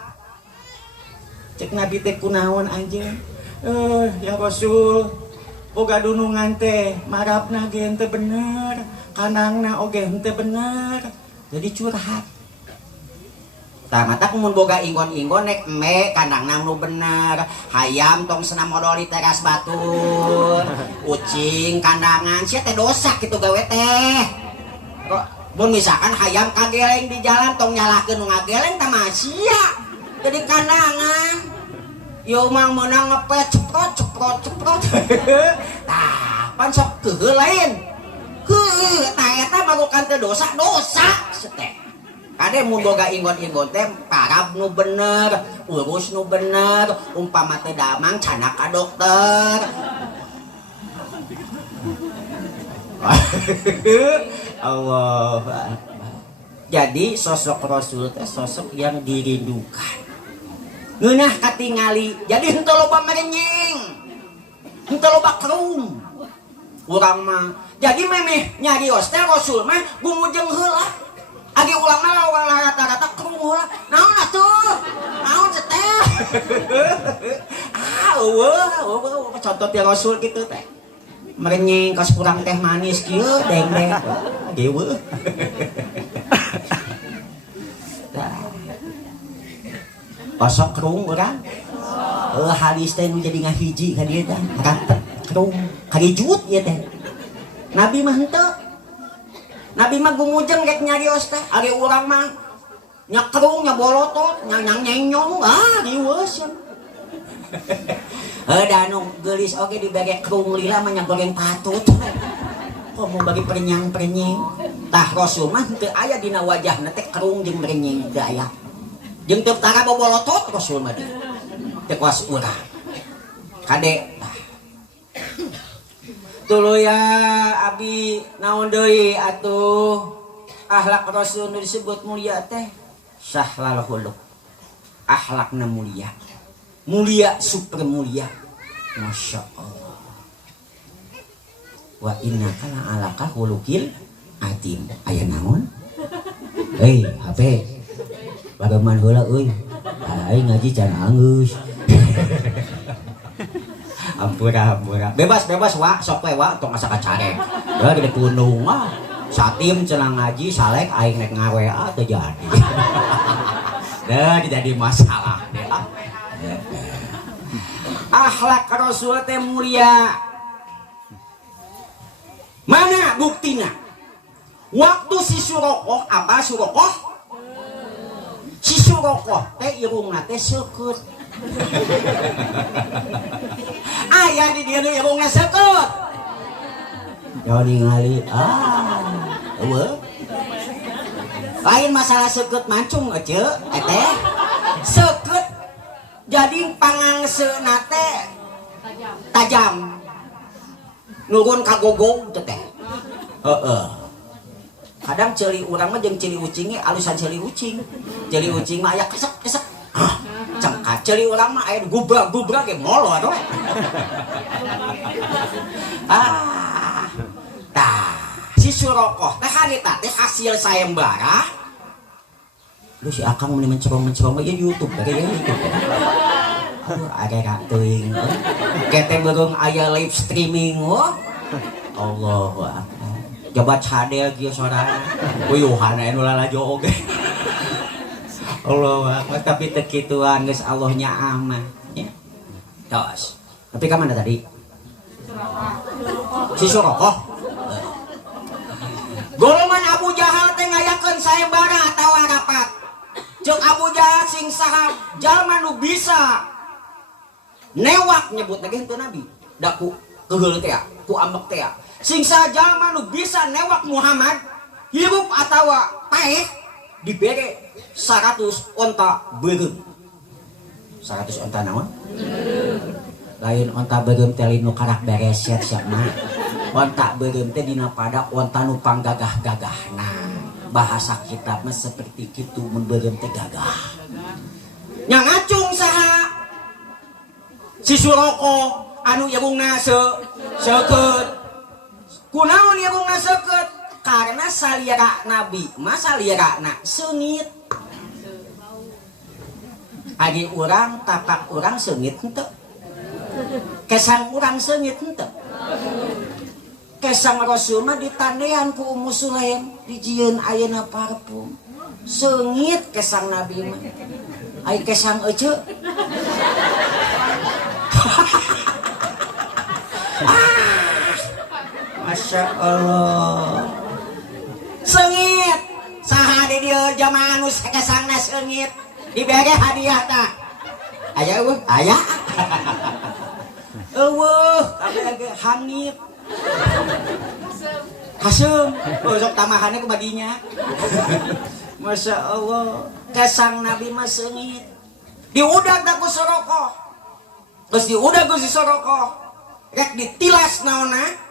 Cek Nabi teh kunaon anjeun? Ya Rasul, boga dunungan teh marapna ge henteu bener, kandangna oge henteu bener. Jadi curhat. Tah mata mun boga inggon-inggon nek eme kandangna nu bener, hayam tong senam modal di teras batur, ucing kandangan sia teh dosa kitu gawe teh. Kok mun misalkan hayam kageleng di jalan tong nyalakeun nu ngageleng tah mah sia. Jadi kandangan. Yo mang meunang ngepet ceprot. Tah pan sok keuheul lain. Heuh, tah eta magukan teh dosa seteh. Kade mun boga inggon-inggon teh parab nu bener, urus nu bener, umpama teh damang canak ka dokter. Allah. Jadi sosok Rasul teh sosok yang dirindukan. Ngeunah katingali, jadi henteu loba merenyeng. Henteu loba kerum. Urang mah jadi memeh nyarios teh Rasul mah gumujeng heula. Agi ulangna lawan rata-rata kerum heula. Naon atuh? Naon teh? Eueuh, contoh ti Rasul kitu teh. Merenyeng kas kurang teh manis kieu deng-deng. Geueuh. Osok kerung urang. Hadis teh nu jadi ngahiji ka dieu teh. Rantep kerung, karijut ieu teh. Nabi mah henteu. Nabi mah gumujeng rek nyarios teh. Ari urang mah nya kerung nya bolotot, nya nyenyong, diweus. Da nu geulis oge dibage kerung lila mah nya goreng patut. Kok mau bagi perenyang-perenying. Tah Rasul mah teu aya dina wajahna teh kerung jeung merenyeng teu aya. Jeung teu tara bobolotot Rasul mah teu kuas urang. Kade tuluy ya abi naon deui atuh akhlak Rasul nu disebut mulia teh sahlal khuluq. Akhlakna mulia. Mulia super mulia. Masya Allah. Wa innaka la alaka khuluqil atim. Aya naon? HP. Bagaimana heula euy? Aing ngaji can anggeus. Ampura. Bebas wa, sok we wa tong asa kacarek. Da gede punung mah. Satim cenah ngaji salek aing nek ngawe teu jadi. Da jadi masalah deh. Akhlak Rasul teh mulia. Mana buktina? Waktu si Surokoh apa Surokoh? Si Surokoh teh irungna teh seukeut. Aya di dieu irungna seukeut. Ya ningali eueuh. Lain masalah seukeut mancung ece teh. Seukeut jadi pangangseuna teh tajam nurun ka gogong teh heeh. Kadang celi urang mah jeung celi ucing ge alusan celi ucing. Celi ucing mah aya kesek-kesek. Cengkat celi urang mah aya gubra-gubra ge molo atuh. Tah, si Surokoh teh harita teh hasil sayembara. Lu si Akang meni mencorong-mencorong ieu YouTube da ge YouTube. Aduh, agak teuing. Kete beung aya live streaming wah. Allahu Akbar. Jabat cadel kieu saudara. Uyuhan aya nu lalajo oge. Allah Akbar, tapi teu kituan geus Allahnya aman nya. Tos. Tapi ka mana tadi? Si Surokoh. Golongan Abu Jahal teh ngayakeun sayembara atawa rapat. Ceuk Abu Jahal sing saha jalma nu bisa newak nyebut lagi henteu nabi. Da ku keheul teh, ku ambek teh. Sing sajalma nu bisa newak Muhammad hirup atawa paeh dibere 100 onta beureum. 100 onta naon? Lain onta beureum teh nu karak bereset sia mah. Onta beureum teh dina pada onta nu panggagah-gagahna. Bahasa kitab mah seperti kitu mun beureum teh gagah. Nya ngacung saha? Si Surokoh anu irungna seukeut. Kunaon irungna seukeut? Karena salira nabi mah salirana seungit. Adi urang tapak urang seungit henteu? Kesang urang seungit henteu? Kesang Rasul mah ditandean ku Ummu Sulaim dijieun ayeuna parfum. Seungit kesang nabi mah. Ai kesang ece. Masya Allah. Seungit saha di dieu jamaah anu kesangna seungit dibere hadiah tah. Aya eueuh? Aya. Eueuh, tapi hangit. Haseum. Sok tamahannya ku badinya. Masya Allah. Kesang Nabi mah seungit. Diudag da ku Surokoh. Terus diudag ku si Surokoh. Rek ditilas naonna.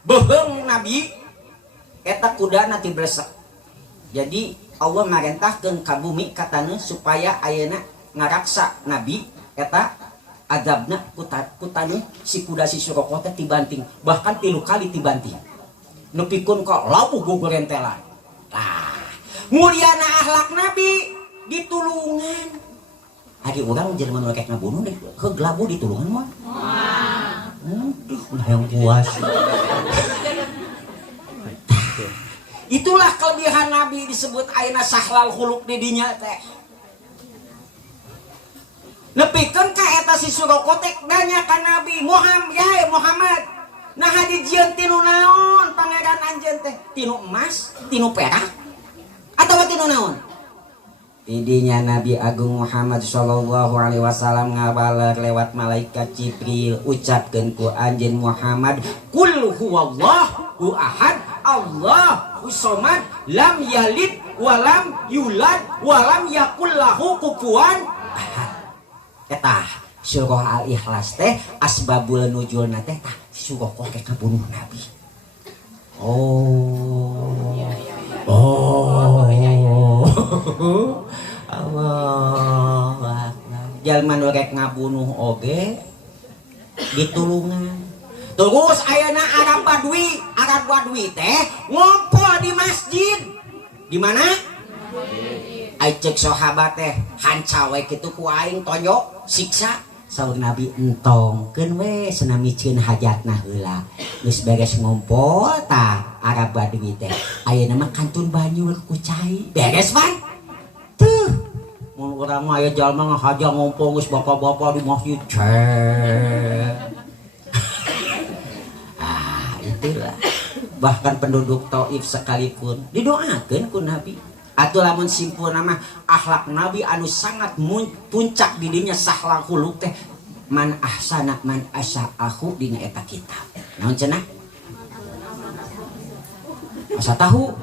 Beheung Nabi eta kudana ti bresek. Jadi Allah marentahkeun ka bumi katana supaya ayeuna ngaraksa Nabi eta adabna kutanu si kuda si Surokoh teh tibanting, bahkan 3 kali tibanting. Nepikeun ka labuh gugurentelan. Tah, mulyana akhlak Nabi ditulungan. Adi urang jelema nu rek ngabunuh deh, heglabu ditulungan moal. Yang puas. Itulah kelebihan Nabi disebut ayeuna sahlal khuluq di dinya teh. Nepikeun ka eta si Surokoh teh nanya ka Nabi Muhammad, nah dijieun tinu naon pangeran anjeun teh? Tinu emas, tinu perak, atawa tinu naon? Tidinya Nabi Agung Muhammad sallallahu alaihi wasallam ngabaler lewat malaikat Jibril ucapkeun ku anjeun Muhammad qul huwallahu ahad Allahu somad lam yalid walam yulad walam yakul lahu kufuwan ahad. Eta surah Al-Ikhlas teh asbabul nuzulna teh tah Surokoh ke kabunuh Nabi. Allah jalma nu rek ngabunuh oge ditulungan. Terus ayeuna Arab Badui teh ngumpul di masjid. Di mana? Ai ceuk sahabat teh hancawe kitu ku aing tonjok siksa. Saur Nabi entongkeun we senamikeun hajatna heula. Geus beres ngumpul tah Arab Badui teh ayeuna mah kantun banyu ku cai. Beres pan? Tuh. Mun urang mah aya jalma ngahaja ngumpul geus bapak-bapak di masjid. Itulah. Bahkan penduduk Taif sekalipun didoakeun ku Nabi. Atuh lamun simpulna mah akhlak Nabi anu sangat puncak di dinya sahlal khuluq teh man ahsana man asa'ahu dina eta kitab. Naon cenah? Asa tahu?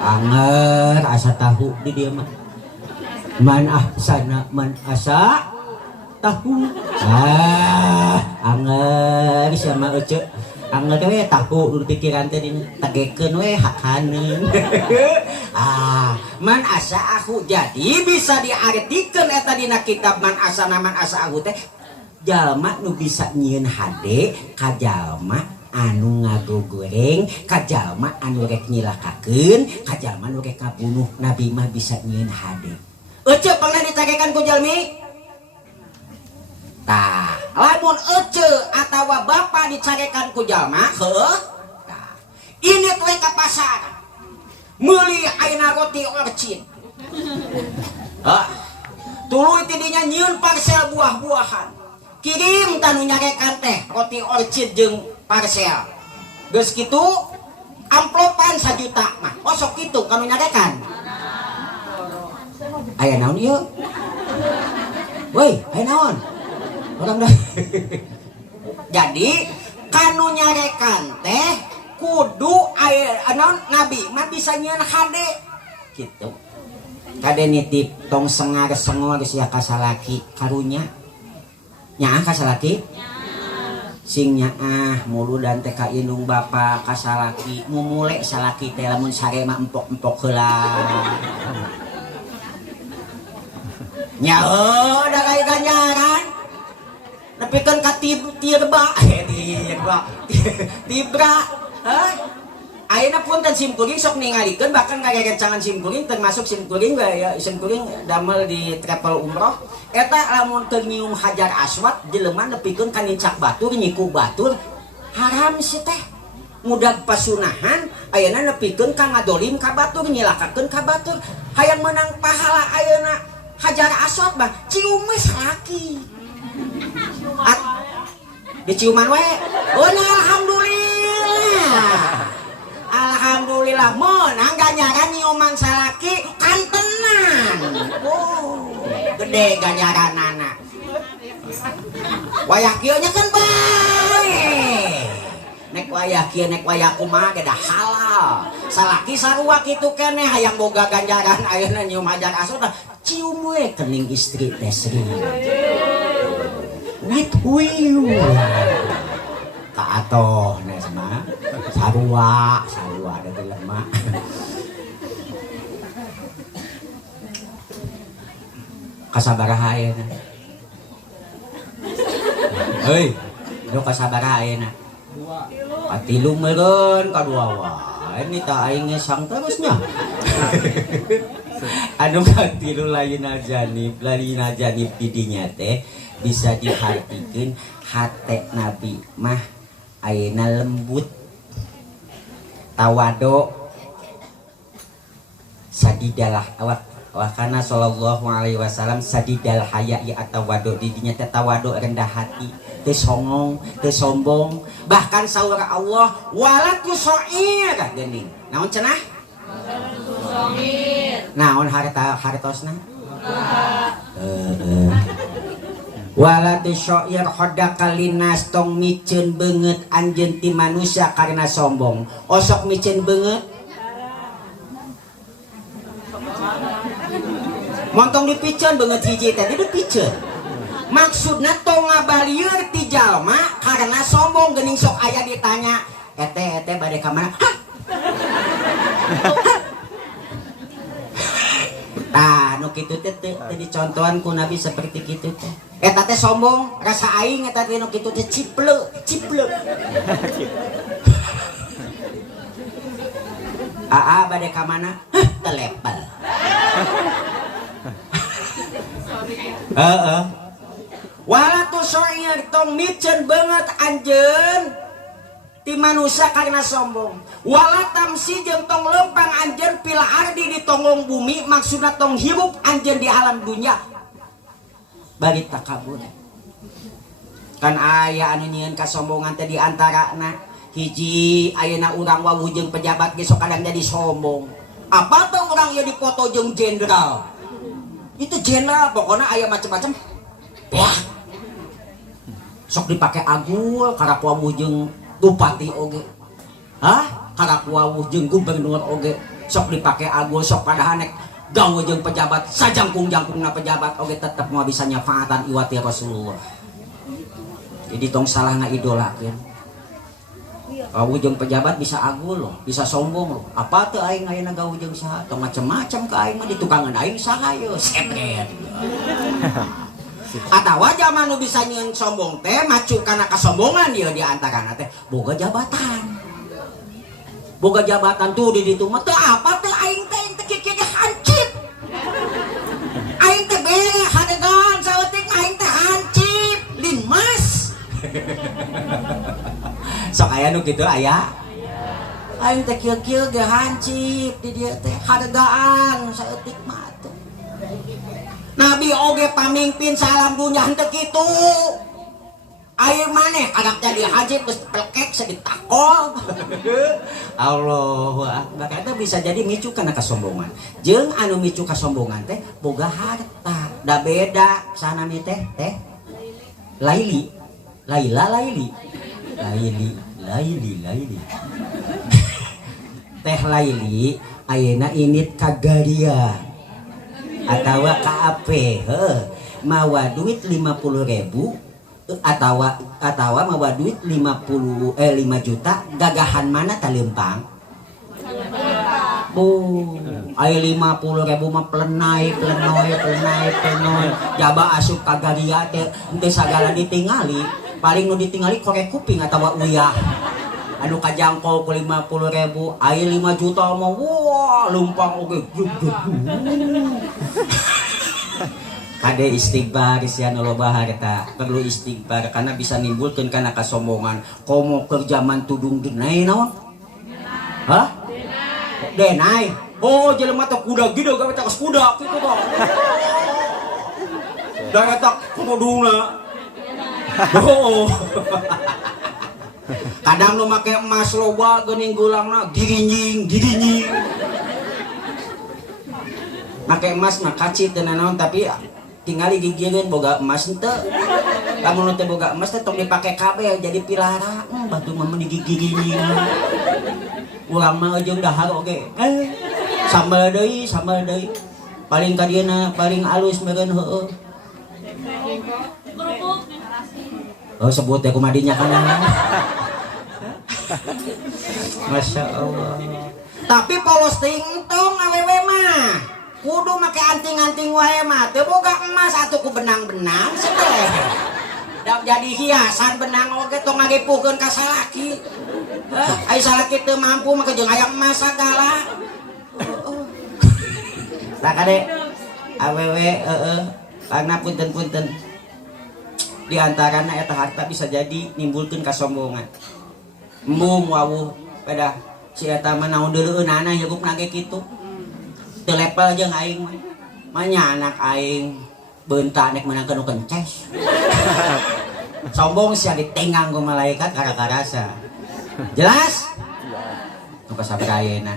Anger asa tahu di dieu mah. Man ahsana man asa tahu. Anger sama ece. Anger we tahu dulu pikiran teh tagekeun we hakaneun. Man asa aku jadi bisa diartikeun eta dina kitab man asa aku teh jalma nu bisa nyieun hade ka jalma anu ngagogoreng, ka jalma anu rek nyilakakeun, ka jalma anu rek kabunuh. Nabi mah bisa nyieun hade. Ece pernah dicakekan ku jalmi? Tah, lamun ece atawa bapa dicakekan ku jalma, heuh. Tah, ini we ka pasar. Meuli ayeuna roti orchid. Tuluy tidinya nyieun parsel buah-buahan. Kirim tanu nyarekan teh roti orchid jeung parsel. Geus kitu amplopan 1 juta mah. Oh sok kitu kanu nyarekan. Aya naon ieu? Woi, aya naon? Orang dah. Jadi kanu nyarekan teh kudu aya naon nabi mah bisa nyieun hade kitu. Kade nitip tong sengar-sengor sia ka salaki karunya. Nyaah ka salaki? Sing nyaah mulu dan teh ka indung bapa ka salaki mumule salaki teh lamun sare mah empok-empok heula. Nyaho da kai ganjaran. Nepikeun ka tibra. Tibra. Ayeuna punten simkuring sok ningalikeun bahkan ngagegencangan simkuring termasuk simkuring ya simkuring damel di travel umroh eta lamun teu nyium hajar aswad jelema nepikeun ka nincak batur nyiku batur haram sih teh mudag pasunahan ayeuna nepikeun ka ngadolim ka batur nyilakakeun ka batur hayang menang pahala ayeuna hajar aswad bah cium we salaki diciuman we alhamdulillah menang ganjaran nyiuman salaki kantenan. Gede ganjaran anak. Wayah kieu nya kan bae. Nek wayah kieu nek wayah kumaha ge dah halal. Salaki sarua kitu keneh hayang boga ganjaran ayeuna nyium hajar aswad cium we kening istri teh Sri. With you. Kaatoh nes mah sarua ada di lemak. Kasabaraha ayeuna. Heuy, do kasabaraha ayeuna. Katilu meureun kadua wae ini tah aing ngesang terusnya. Anu katilu layeuna janib di dinya teh bisa dihartikeun hate Nabi mah ayeuna lembut tawado sadidalah wakana sallallahu alaihi wasallam sadidal haya ya atawado di dinya teh tawado rendah hati teu songong teu sombong bahkan saur Allah walat yusair geuning naon cenah naon hartosna wala tisyair hodaka linas tong miceun beungeut anjeun ti manusia karena sombong osok miceun beungeut montong dipiceun beungeut hiji teh dipiceun maksudna tong ngabalieur ti jalma karena sombong geuning sok aya ditanya ete bade ka mana Tah nu kitu teh teu dicontohan ku Nabi seperti kitu teh. Eta teh sombong, rasa aing eta teh nu kitu teh cipleu. Aa bade ka mana? Telepel. Heeh. Wala tu soir tong miceun beungeut anjeun ti manusia karena sombong. Wala tamsi jeung tong lempang anjeun pil ardi di tonggong bumi maksudna tong hirup anjeun di alam dunya bari takabur. Kan aya anu nyieun kasombongan teh di antarana hiji ayeuna urang wawuh jeung pejabat ge sok kadang jadi sombong. Apa tuh urang ieu dipoto jeung jenderal. Itu jenderal pokoknya aya macam-macam. Ya. Sok dipake agul karap wawuh jeung bupati oge. Hah? Karap wawuh jeung gubernur oge sok dipake agul sok padahal nek gawe jeung pejabat sajangkung-jangkungna pejabat oge tetep moal bisa nyafaatan iwati Rasulullah. Jadi tong salah ngaidolakeun. Gawe jeung pejabat bisa agul loh, bisa sombong loh. Apa teu aing ayeuna gawe jeung saha? Tong macem-macem ka aing mah ditukangan aing saha ye sepet. Atawa zaman nu bisa nyieun sombong teh macu kana kasombongan ieu di antarana teh boga jabatan. Boga jabatan tuh di ditu mah teu apa teh aing teh kieu hancip. Aing teh bere hadegan saeutik aing teh hancip linmas. Sok aya nu kitu aya. Aing teh kieu-kieu ge hancip di dieu teh hadegaan saeutik mah teh. Nabi oge pamimpin salam dunya henteu kitu. Air maneh kadang jadi haji geus plekek seditakol. Allahu akbar. Eta bisa jadi micu kana kasombongan. Jeung anu micu kasombongan teh boga harta. Da beda sanami teh Laili. Laila Laili. Laili. Teh Laili ayeuna init ka Garia atawa ka AP mawa duit 50.000 atawa mawa duit 5 juta gagahan mana talempang aya 50.000 mah plenai jaba asup ka Garia teh teu sagala ditingali paling nu ditingali korek kuping atawa uyah anu kajangkol ku 50.000 aya 5 juta mah wah lumpang oge Kade istighfar sia nu loba harta perlu istighfar karena bisa nimbulkeun kana kasombongan komo keur zaman tudung denai naon hah denai oh jelema teh kuda gede gawe teh kuda kitu tah da eta kuduna oh kadang nu make emas loba geuning gulangna girinjing make emas mah kacit dan naon tapi tinggali gigieun boga emas henteu lamun teh boga emas teh tong dipake kabeh jadi pilara batu mah meuni gigi-gigi ulang mah jeung dahar oge sambal deui paling ka dieuna paling alus meureun heueuh oh sebut teh kumadinya kana Masya Allah tapi polos ting tong awewe mah kudu make anting-anting wae mah teu boga emas atuh ku benang-benang seteh. Da jadi hiasan benang oge tong ngagepukeun ka salaki. Ai salaki teu mampu make jeung aya emas sagala. Tah kade awewe karena punten-punten di antarana eta harta bisa jadi nimbulkeun kasombongan. Embung wawuh pada si eta mah naon deureunana hirup nage kitu. Teu level jeung aing mah anak aing beunta nek menang nu kences sombong sia ditenggang ku malaikat kara-karasa jelas nu kasabaraha ayeuna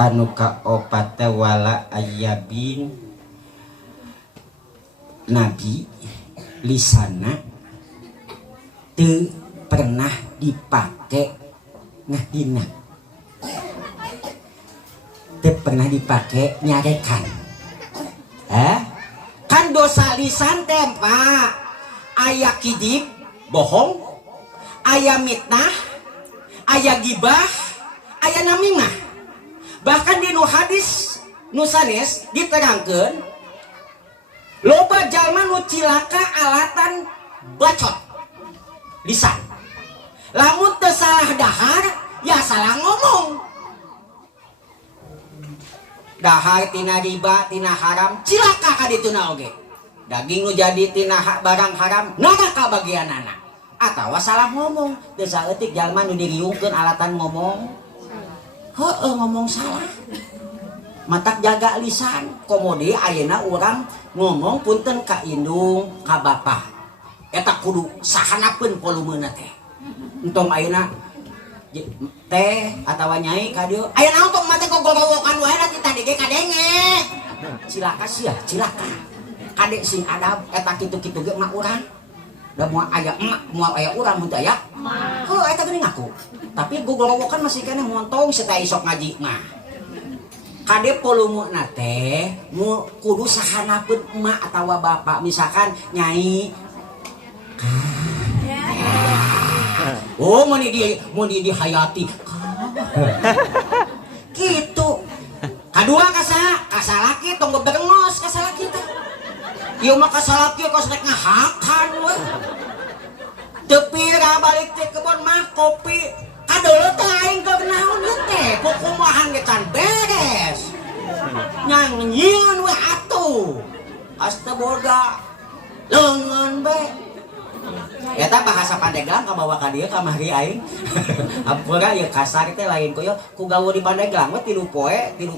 anu kaopat teh wala ayyabin nabi lisana teu pernah dipake ngadina teu pernah dipake nyarekan kan dosa lisan teh Pak aya kidib bohong aya mitnah aya gibah aya namimah bahkan di nu hadis nu sanes diterangkeun loba jalma nu cilaka alatan bacot lisan lamun teu salah dahar ya salah ngomong dahar tina riba tina haram cilaka ka dituna oge daging nu jadi tina barang haram neraka bagianana atawa salah ngomong teu saeutik jalma nu diriungkeun alatan ngomong heueuh ngomong salah matak jaga lisan komode ayeuna urang ngomong punten ka indung ka bapa eta kudu sahanapeun volumena teh entong ayeuna teh atawa nyai ka dieu aya naon tong mate gogowokan wae nanti tadi ge kadenge cilaka sia cilaka kade sing adab eta kitu-kitu ge mah urang Da moal aya emak, moal aya urang mun teu aya. Heuh eta geuning aku. Tapi gogorowokan masih keneh montong setai sok ngaji mah. Kade polumuna teh mu kudu sahanapeun emak atawa bapak misalkan nyai. Oh mun di hayati. Gitu. Kadua kasa laki tong beberengos kasa laki teh. Ieu mah kasa laki kos rek ngahakan we. Tepira balik teh kebon mah kopi. Kadoleut teh aing keur naon ieu teh kukumahan ge can beres. Nyang nyieun we atuh. Asta boga leungeun be. Eta bahasa Pandeglang kabawa ka dieu ka mahri aing. Ampura ieu kasar teh lain koyo ku gawe di Pandeglang we 3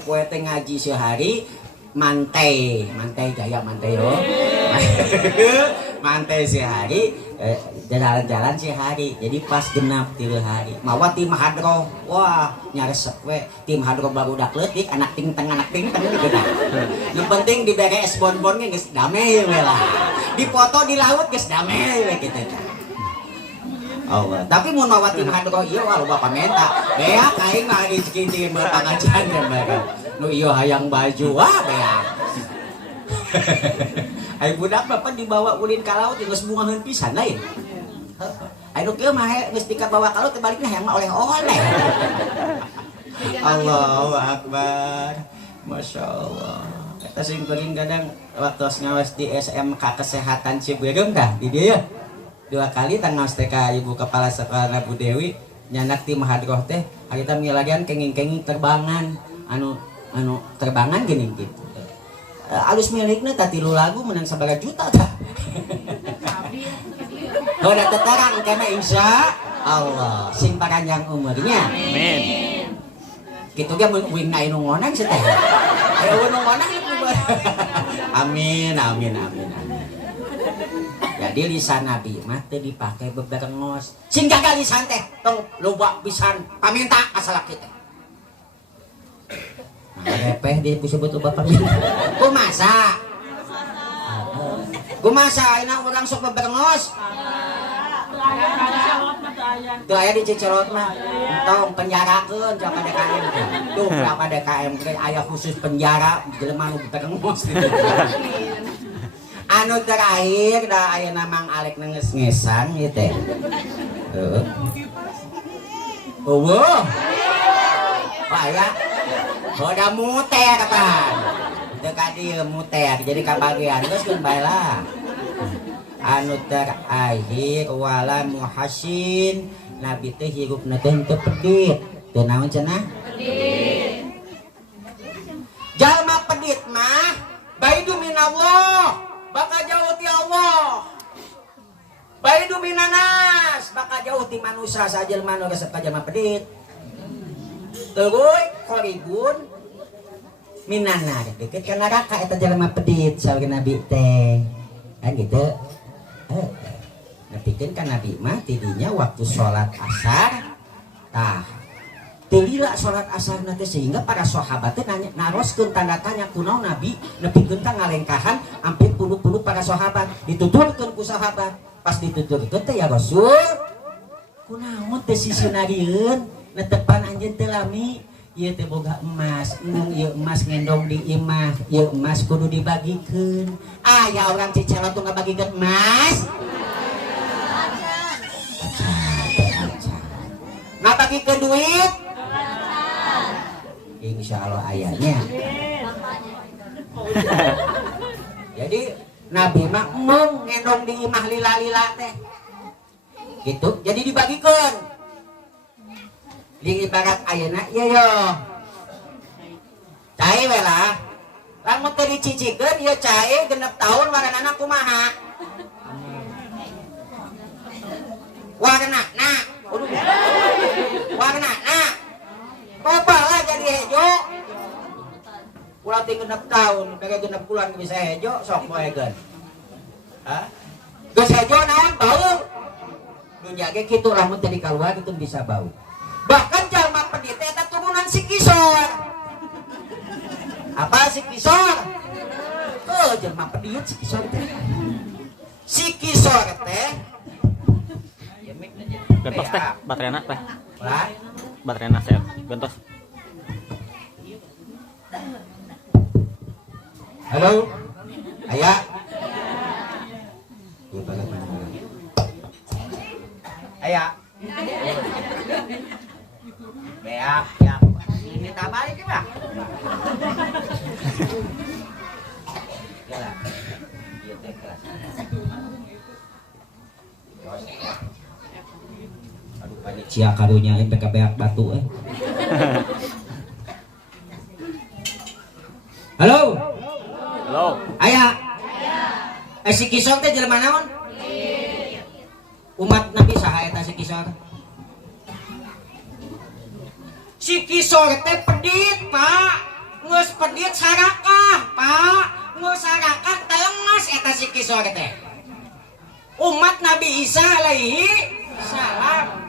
poe teh ngaji sehari mantai gaya mantai yo. Mantai sehari jalan-jalan sehari. Jadi pas genap 3 hari. Mawa tim hadroh. Wah, nyaresep we. Tim hadroh barudak leutik anak ting teng gitu dah. Nu penting dibere es bonbon ge geus damai we lah. Dipoto di laut geus damai we kitu tah. Allah. Tapi mun mawa tim hadroh ieu wah loba pamenta. Beak aing mah rezeki di pangajian bareng. Nu ieu hayang baju wah beak. Ai budak bapak dibawa ulin ka laut geus bungaheun pisan lain. Ai nu kieu mah geus dikat bawa ka laut balikna hayang mah oleh-oleh. Allahu Akbar. Masya Allah. Kita sing kuring kadang waktu ngawas di SMK Kesehatan Ciberem dah di dia 2 kali tangos teh ka Ibu Kepala Sekolah Bu Dewi nyandak ti mahadroh teh harita milagian kenging-kenging terbangan anu terbangan geuning gitu. Alus milikna tah 3 lagu menang sabaraha juta tah. Udah teterang kana insya Allah sing panjang umurnya. Amin. Kitu ge mun wingna anu ngonang teh. Aya anu ngonang amin. Jadi lisan Nabi mah teu dipake beberengos. Sing jaga lisan teh tong loba pisan paminta ka salaki teh. Repeh disebut obat paminta. Kumasa ayeuna urang sok beberengos. Teu aya di Cicerot mah. Tong penjarakeun ka DKM. Tuh ka DKM aya khusus penjara jelema nu beberengos. Anu terakhir da ayeuna Mang Alek ngeus-ngesan ieu teh. Heuh. Eueuh. Wah ya. Udah muter kan. Teu ka dieu muter jadi kabagian geus keun bae lah. Anu terakhir wala muhasin Nabi teh hirupna teh teu pedit. Teu naon cenah? Pedit. Jalma pedit mah baidu minallah. Bakal jauh ti Allah. Baidu minanas, bakal jauh ti manusia saja manu resep ka jalma pedit. Teuy koribun minanar deket ka neraka eta jalma pedit saur Nabi teh. Kan gitu. Nepikeun ka Nabi mah tidinya waktu salat asar. Tah Telila sholat asar nanti sehingga para sahabat naroskeun tanda tanya kunaon Nabi nepikeun ka ngalengkahan hampir puluh para sahabat dituturkeun ku sahabat pas dituturkeun teh ya Rasul kunaon teh sisunarieun netepan anjeun teu lami ieu teh boga emas ieu emas ngendong di imah ieu emas kudu dibagikeun aya urang Cicelot teu ngabagikeun emas ngabagikeun duit insya Allah ayahnya. Jadi Nabi mah mung ngendong di imah lila-lila teh. Gitu. Jadi dibagikan. Di ibarat ayeuna ieu yo. Cai we lah. Lamun teu dicicikeun ieu cai 6 tahun waranana kumaha? Warnana. Warnana. Coba lah jadi hejo. Ulah 6 tahun, kagak 6 bulan bisa hejo, sok poekeun. Hah? Geus hejo naon bau. Nu jage kitu lamun teh dikaluar itu bisa bau. Bahkan jalma pedit eta turunan si Kisor. Apa si Kisor? Oh, jalma pedit si Kisor teh. Si Kisor teh teh, baterainya teh. Ulah. Baterainya saya gentos. Halo. Aya. Aya. Beak, ya. Ini tabalik ya, Bang. Gila. Ieu teh kelas. Aduh, panitia karunya PK beak batu Halo. Halo. Aya. Si Kisor teh jelema naon? Umat Nabi saha eta si Kisor? Si Kisor teh pedit, Pak. Geus pedit sarakah, Pak. Geus sarakah telengas eta si Kisor teh. Umat Nabi Isa alaihi salam.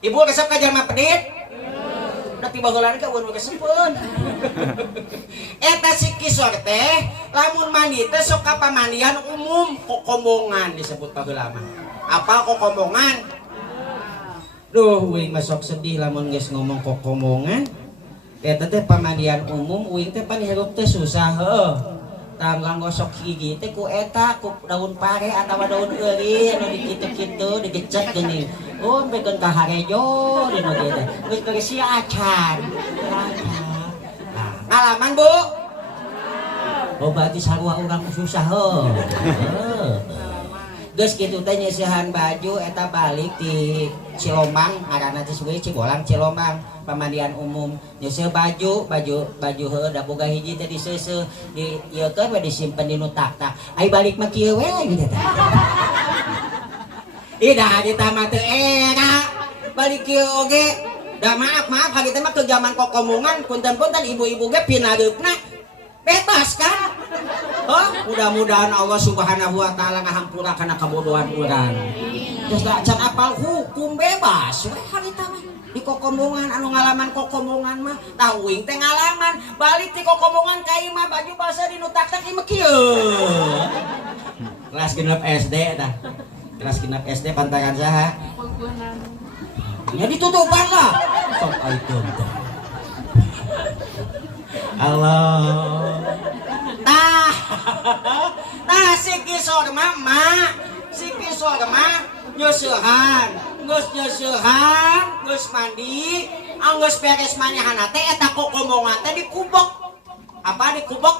Ibu resep ka jelema pedit? Udah tiba geulana ka ulun kesempeun. Eta si Kisor teh lamun mandi teh sok ka pamandian umum kokomongan disebut baheula mah. Apa kokomongan? Duh, uing mah sok sedih lamun geus ngomong kokomongan. Eta teh pamandian umum uing teh pan hirup teh susah heuh. Tanggang gosok gigi teh ku eta ku daun pare atawa daun eureun anu dikitu-kitu digecek geuning. Oh, bekeun ka harejo dina dieu teh. Geus berisi acan. Nah, ngalaman, Bu? Oh, berarti sarua urang susah heuh. Geus kitu teh nyisihan baju eta balik di Cilombang, ngaranna teh sebenarnya Cibolang Cilombang. Pamandian umum nyeuseul baju heuh da boga hiji teh diseuseuh di ieu keur we disimpen di nu tak-tak. Ai balik mah kieu we gitu teh. Ih dah di tamat teu era balik kieu oge. Da maaf hari teh mah ke zaman kokomongan punten-punten ibu-ibu ge pinareupna bebas kan. Oh, mudah-mudahan Allah Subhanahu wa taala ngahampura kana kabodohan urang. Geus da can apal hukum bebas we harita mah. Di kokomongan anu ngalaman kokomongan mah tauing teh ngalaman balik di kokomongan ka imah baju basah di nu tak-tak imah kieu. Kelas genep SD dah. Kelas genep SD pantangan saha? Ya ditutupan lah. Sok aitun teh. Allah. Tah si Kisor mah si Kisor mah nyeusehan, geus mandi, geus beres manehana teh eta kokomongan teh dikubek. Apa dikubek?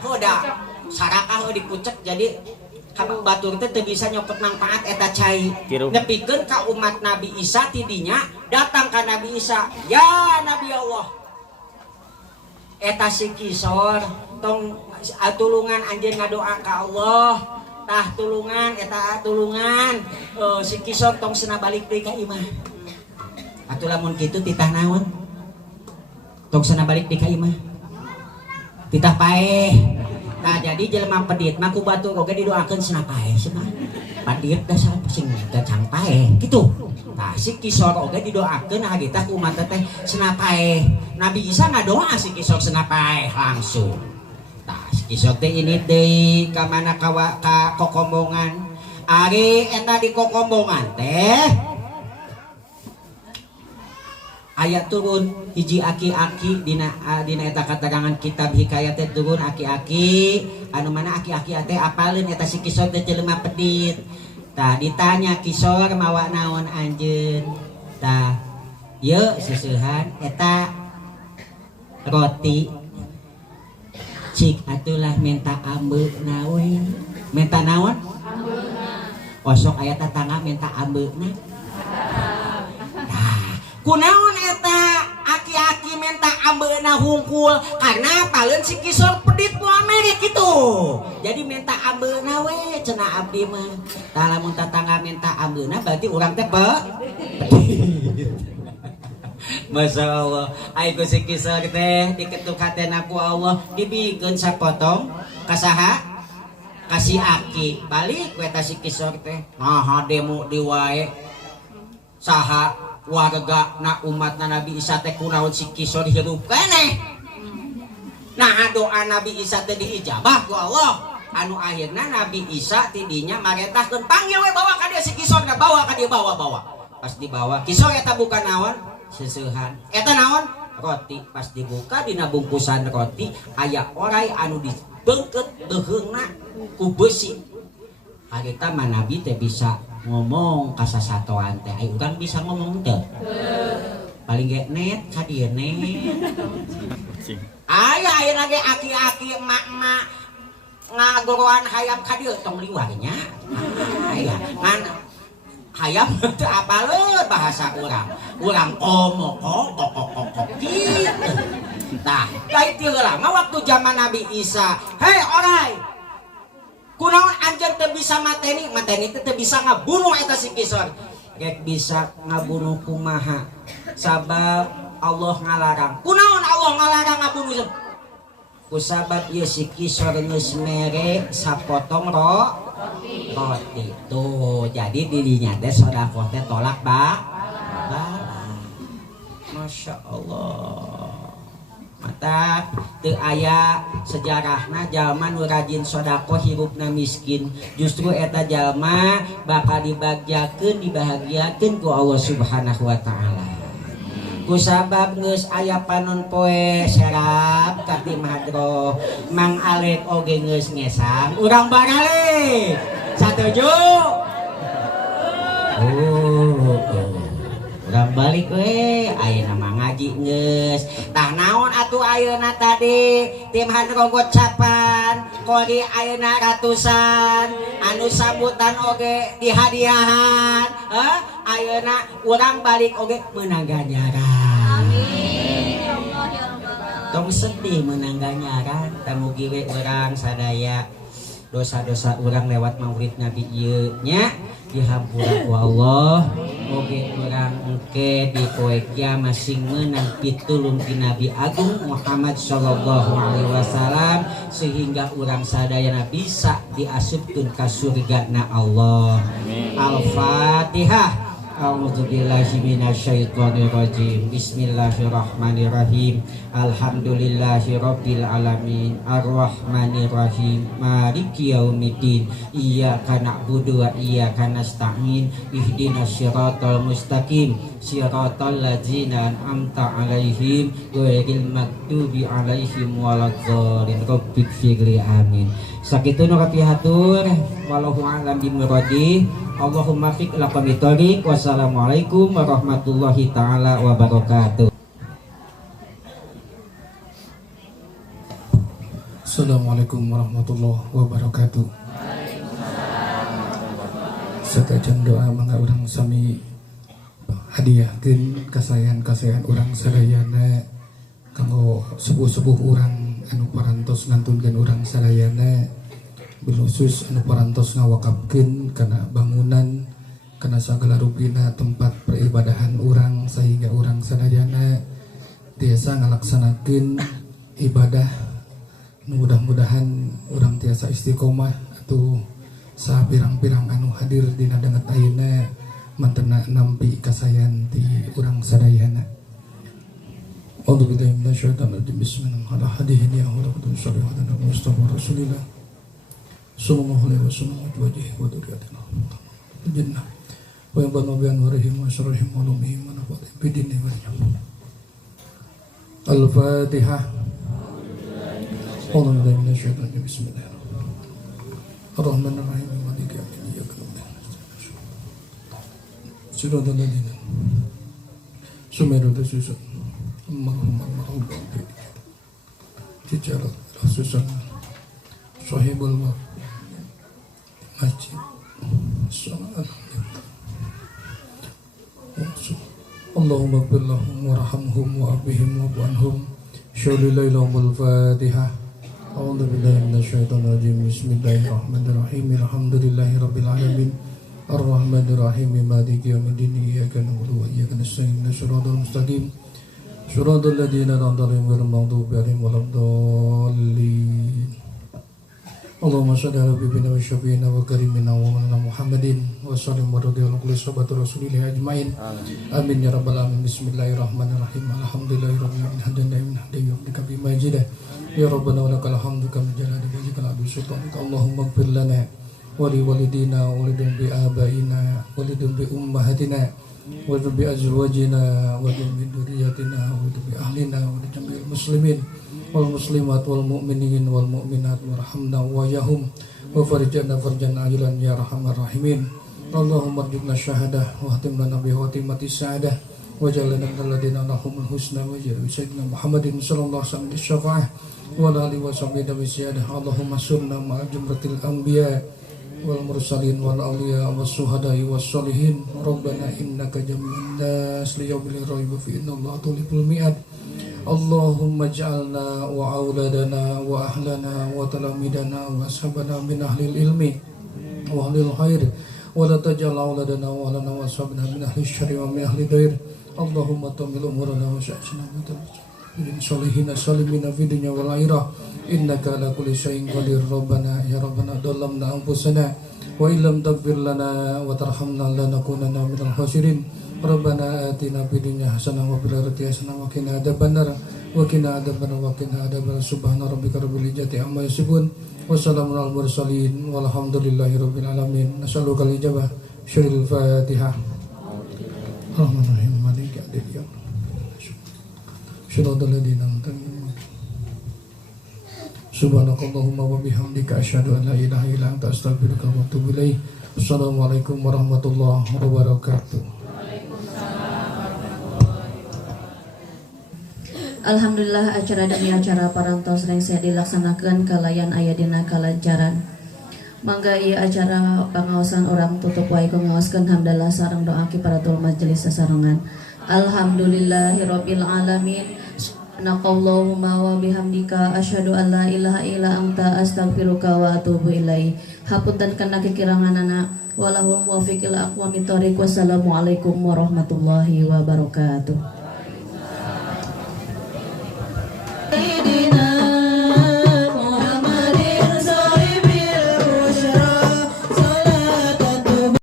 Hoda sarakah dikucek jadi kabeh batur teh teu bisa nyopot manfaat eta cai. Nepikeun ka umat Nabi Isa tidinya datang ka Nabi Isa. Ya Nabi Allah. Eta si Kisor tong tulungan anjeun ngadoa ka Allah. Tah tulungan eta tulungan si Kisor tong cenah balik deui ka imah. Atuh lamun kitu titah naon? Tong cenah balik deui ka imah. Titah paeh. Nah jadi jelema pedit mah ku batur oge didoakeun cenah paeh cenah. Padit da sing cang paeh kitu. Tah si Kisor oge didoakeun hagitah ku umat teh cenah paeh. Nabi Isa ngadoa si Kisor cenah paeh langsung. Kisor teh ini deui ka mana ka kokomongan. Ari eta di kokomongan teh aya turun hiji aki-aki dina eta katerangan kitab hikayat teh turun aki-aki anu mana aki-aki teh apaleun eta si Kisor teh jelema pedit. Tah ditanya Kisor mawa naon anjeun? Tah yeuh seusehan eta roti. Cik atulah minta ambeuna we. Minta naon? Ambeuna. Osok aya tetangga minta ambeuna. Nah, kunaon eta aki-aki minta ambeuna hungkul karena paleun si Kisor pedit nu amere kitu. Jadi minta ambeuna we cenah abdi mah. Tah lamun tetangga minta ambeuna berarti urang teh pedit. Masya Allah, ayo si Kisor teh diketuk hatena ku Allah dibikeun sapotong kasaha kasih aki balik weta si Kisor teh nah demo di wae saha warga na umat Nabi Isa teh kunaon si Kisor hirup keneh. Nah doa Nabi Isa teh diijabah ku Allah anu akhirna Nabi Isa tidinya maretahkeun panggil we bawa ka dieu si Kisor bawa ka dieu bawa pas dibawa Kisor eta bukan naon seusehan eta naon roti pas dibuka dina bungkusan roti aya orai anu dibeungkeut beheungna ku besi harita mah Nabi teh bisa ngomong ka sasatoan teh aya urang bisa ngomong teu paling ge net ka dieu net aya lagi aki-aki emak-emak ngagoroan hayam ka dieu tong liwarnya aya ngan hayam teu apaleun bahasa urang komo kok gitu tah lain teu lama waktu zaman Nabi Isa hei orai kunaon anjeun teu bisa mateni teu bisa ngabunuh eta si Kisor rek bisa ngabunuh kumaha sabab Allah ngalarang kunaon Allah ngalarang ngabunuh kusabab ieu si Kisor geus mere sapotong roti tuh jadi dirinya teh sedekah teh tolak Masya Allah mata teu aya sejarahna jalma nu rajin sedekah hirupna miskin justru eta jalma bakal dibahagiakeun ku Allah Subhanahu wa taala kusabab geus aya panon poe serap ka tim hadroh Mang Alek oge geus ngesang urang barale satuju urang balik we ayeuna mah ngaji geus tah naon atuh ayeuna tadi tim hadroh gocapan kodi ayeuna ratusan anu sambutan oge dihadiahan ayeuna urang balik oge meunang ganjaran tong sedih meunang ganjaran tamugi we urang sadaya dosa-dosa urang lewat maulid Nabi ieu nya dihampura ku Allah oge urang engke di poe kiamat masing meunang pitulung ti Nabi Agung Muhammad sallallahu alaihi wasallam sehingga urang sadayana bisa diasupkeun ka surgana Allah. Al-Fatihah. A'udzubillahi minasyaitonirrajim. Bismillahirrahmanirrahim. Alhamdulillahirabbil alamin. Arrahmanirrahim. Maliki yaumiddin. Iyyaka na'budu wa iyyaka nasta'in. Ihdinas siratal mustaqim. Siratal ladzina an'amta 'alaihim ghairil maghdubi 'alaihim waladdallin. Rabbighfirli amin. Sakitun rapihatur wallahu a'lam bimuradi. Allahumma fiq laqami thoriq. Wassalamualaikum warahmatullahi taala wabarakatuh. Assalamualaikum warahmatullahi wabarakatuh. Satajan doa mangga urang sami hadiahkeun kasayan-kasayan urang sadayana kanggo sepuh-sepuh urang anu parantos ngantunkeun urang sadayana bilusus anu parantos ngawakafkeun kana bangunan kana sagala rupina tempat peribadahan urang sehingga urang sadayana tiasa ngalaksanakeun ibadah mudah-mudahan urang tiasa istiqomah atuh sapirang-pirang anu hadir dina danget ayeuna mantena nampi kasayan ti urang sadayana. A'udzubillahi minasyaitonir rajim. Bismillahirrahmanirrahim. Ya Allah sallallahu alaihi wasallam Rasulillah sallallahu alaihi wasallam wajhi wa dzurriyyatina jannah wa yabana bi anwarihim wa syarrihim wa lumihim wa nafathihim bi dinni wa Al-Fatihah. A'udzubillahi minasyaitonir rajim. Bismillahirrahmanirrahim. Maliki yaumiddin. Iyyaka na'budu wa iyyaka nasta'in. Siratal ladzina Sumeru susun Allahumma ma'rufan Cicara Rasusan Sahibul Masjid Allahumma gfirlahum warhamhum wa'afihim wa'anhum Syaulilailahumul Fatihah. A'udzu billahi minasyaitonir rajim. Bismillahirrahmanirrahim. Alhamdulillahi rabbil alamin. Ar-Rahmanir-Rahim. Maliki yaumiddin. Iyyaka na'budu wa iyyaka nasta'in. Ihdinas siratal mustaqim. Siratal ladzina an'amta 'alaihim ghairil maghdubi 'alaihim waladdallin. Allahumma shalli ala bibina wa syafiina wa karimina wa manana Muhammadin wa sallim wa radiyallahu kulli sahabati rasulillah ajmain. Amin ya rabbal alamin. Bismillahirrahmanirrahim. Alhamdulillahirabbil alamin. Hadana min hadayi wa bika bi majidah. Ya rabbana wa lakal hamdu kama jalada wajhika al sultanika. Allahumma ighfir lana wa li walidina wa li bi abaina wa li bi ummahatina wa li bi azwajina wa li bi dhurriyyatina wa li bi ahlina wa li jami'il muslimin wal muslimat wal mu'minin wal mu'minat warhamna wa yahum wa farijana farjan ajilan ya arhamar rahimin. Allahumma arzuqna syahadah wa hatim lana bi khatimati sa'adah wa jalna minal ladina lahumul husna wa jalla sayyidina Muhammadin sallallahu alaihi wasallam syafa'ah wa alihi wa sahbihi wa siyadah. Allahumma surna ma'a jumratil anbiya wal mursalin wal awliya was suhada'i was solihin. Rabbana innaka jami'un nas liyawmil raiba fi innallaha tulibul mi'ad. Allahumma ja'alna wa auladana wa ahlana wa talamidana wa ashabana min ahlil ilmi wa ahlil khair wa la taj'al auladana wa ahlana wa ashabana min ahlil syarri wa min ahlil dair. Allahumma tamil umurana wa sya'sina min solihina salimina fi dunya wal akhirah innaka ala kulli syai'in qadir. Rabbana ya rabbana dhalamna anfusana wa illam taghfir lana wa tarhamna lanakunanna minal khasirin. Rabbana atina fid dunya hasanah wa fil akhirati hasanah wa qina adzabannar wa qina adzabannar. Subhana rabbika rabbil izzati amma yasifun wa salamun alal mursalin walhamdulillahi rabbil alamin. Nasalluka al-ijabah. Syiril Fatihah. Rahmanir Rahim maliki yaumiddin. Shiratal ladzina an'amta alaihim. Subhanakallahumma wa bihamdika asyhadu an la ilaha illa anta astaghfiruka wa atubu ilaik. Assalamualaikum warahmatullahi wabarakatuh. Alhamdulillah acara demi acara parantos yang saya dilaksanakan kalayan aya dina kalancaran. Mangga ieu acara pangaosan orang tutup wae ku ngaoskeun hamdalah sareng doa kifaratul majelis sasarengan. Alhamdulillahirabbil alamin. Subhanakallahumma wa bihamdika asyhadu an la ilaha illa anta astaghfiruka wa atubu ilaik. Hapunten kana kikiranganana walahul muwaffiq ila aqwamit thoriq. Wassalamualaikum warahmatullahi wabarakatuh.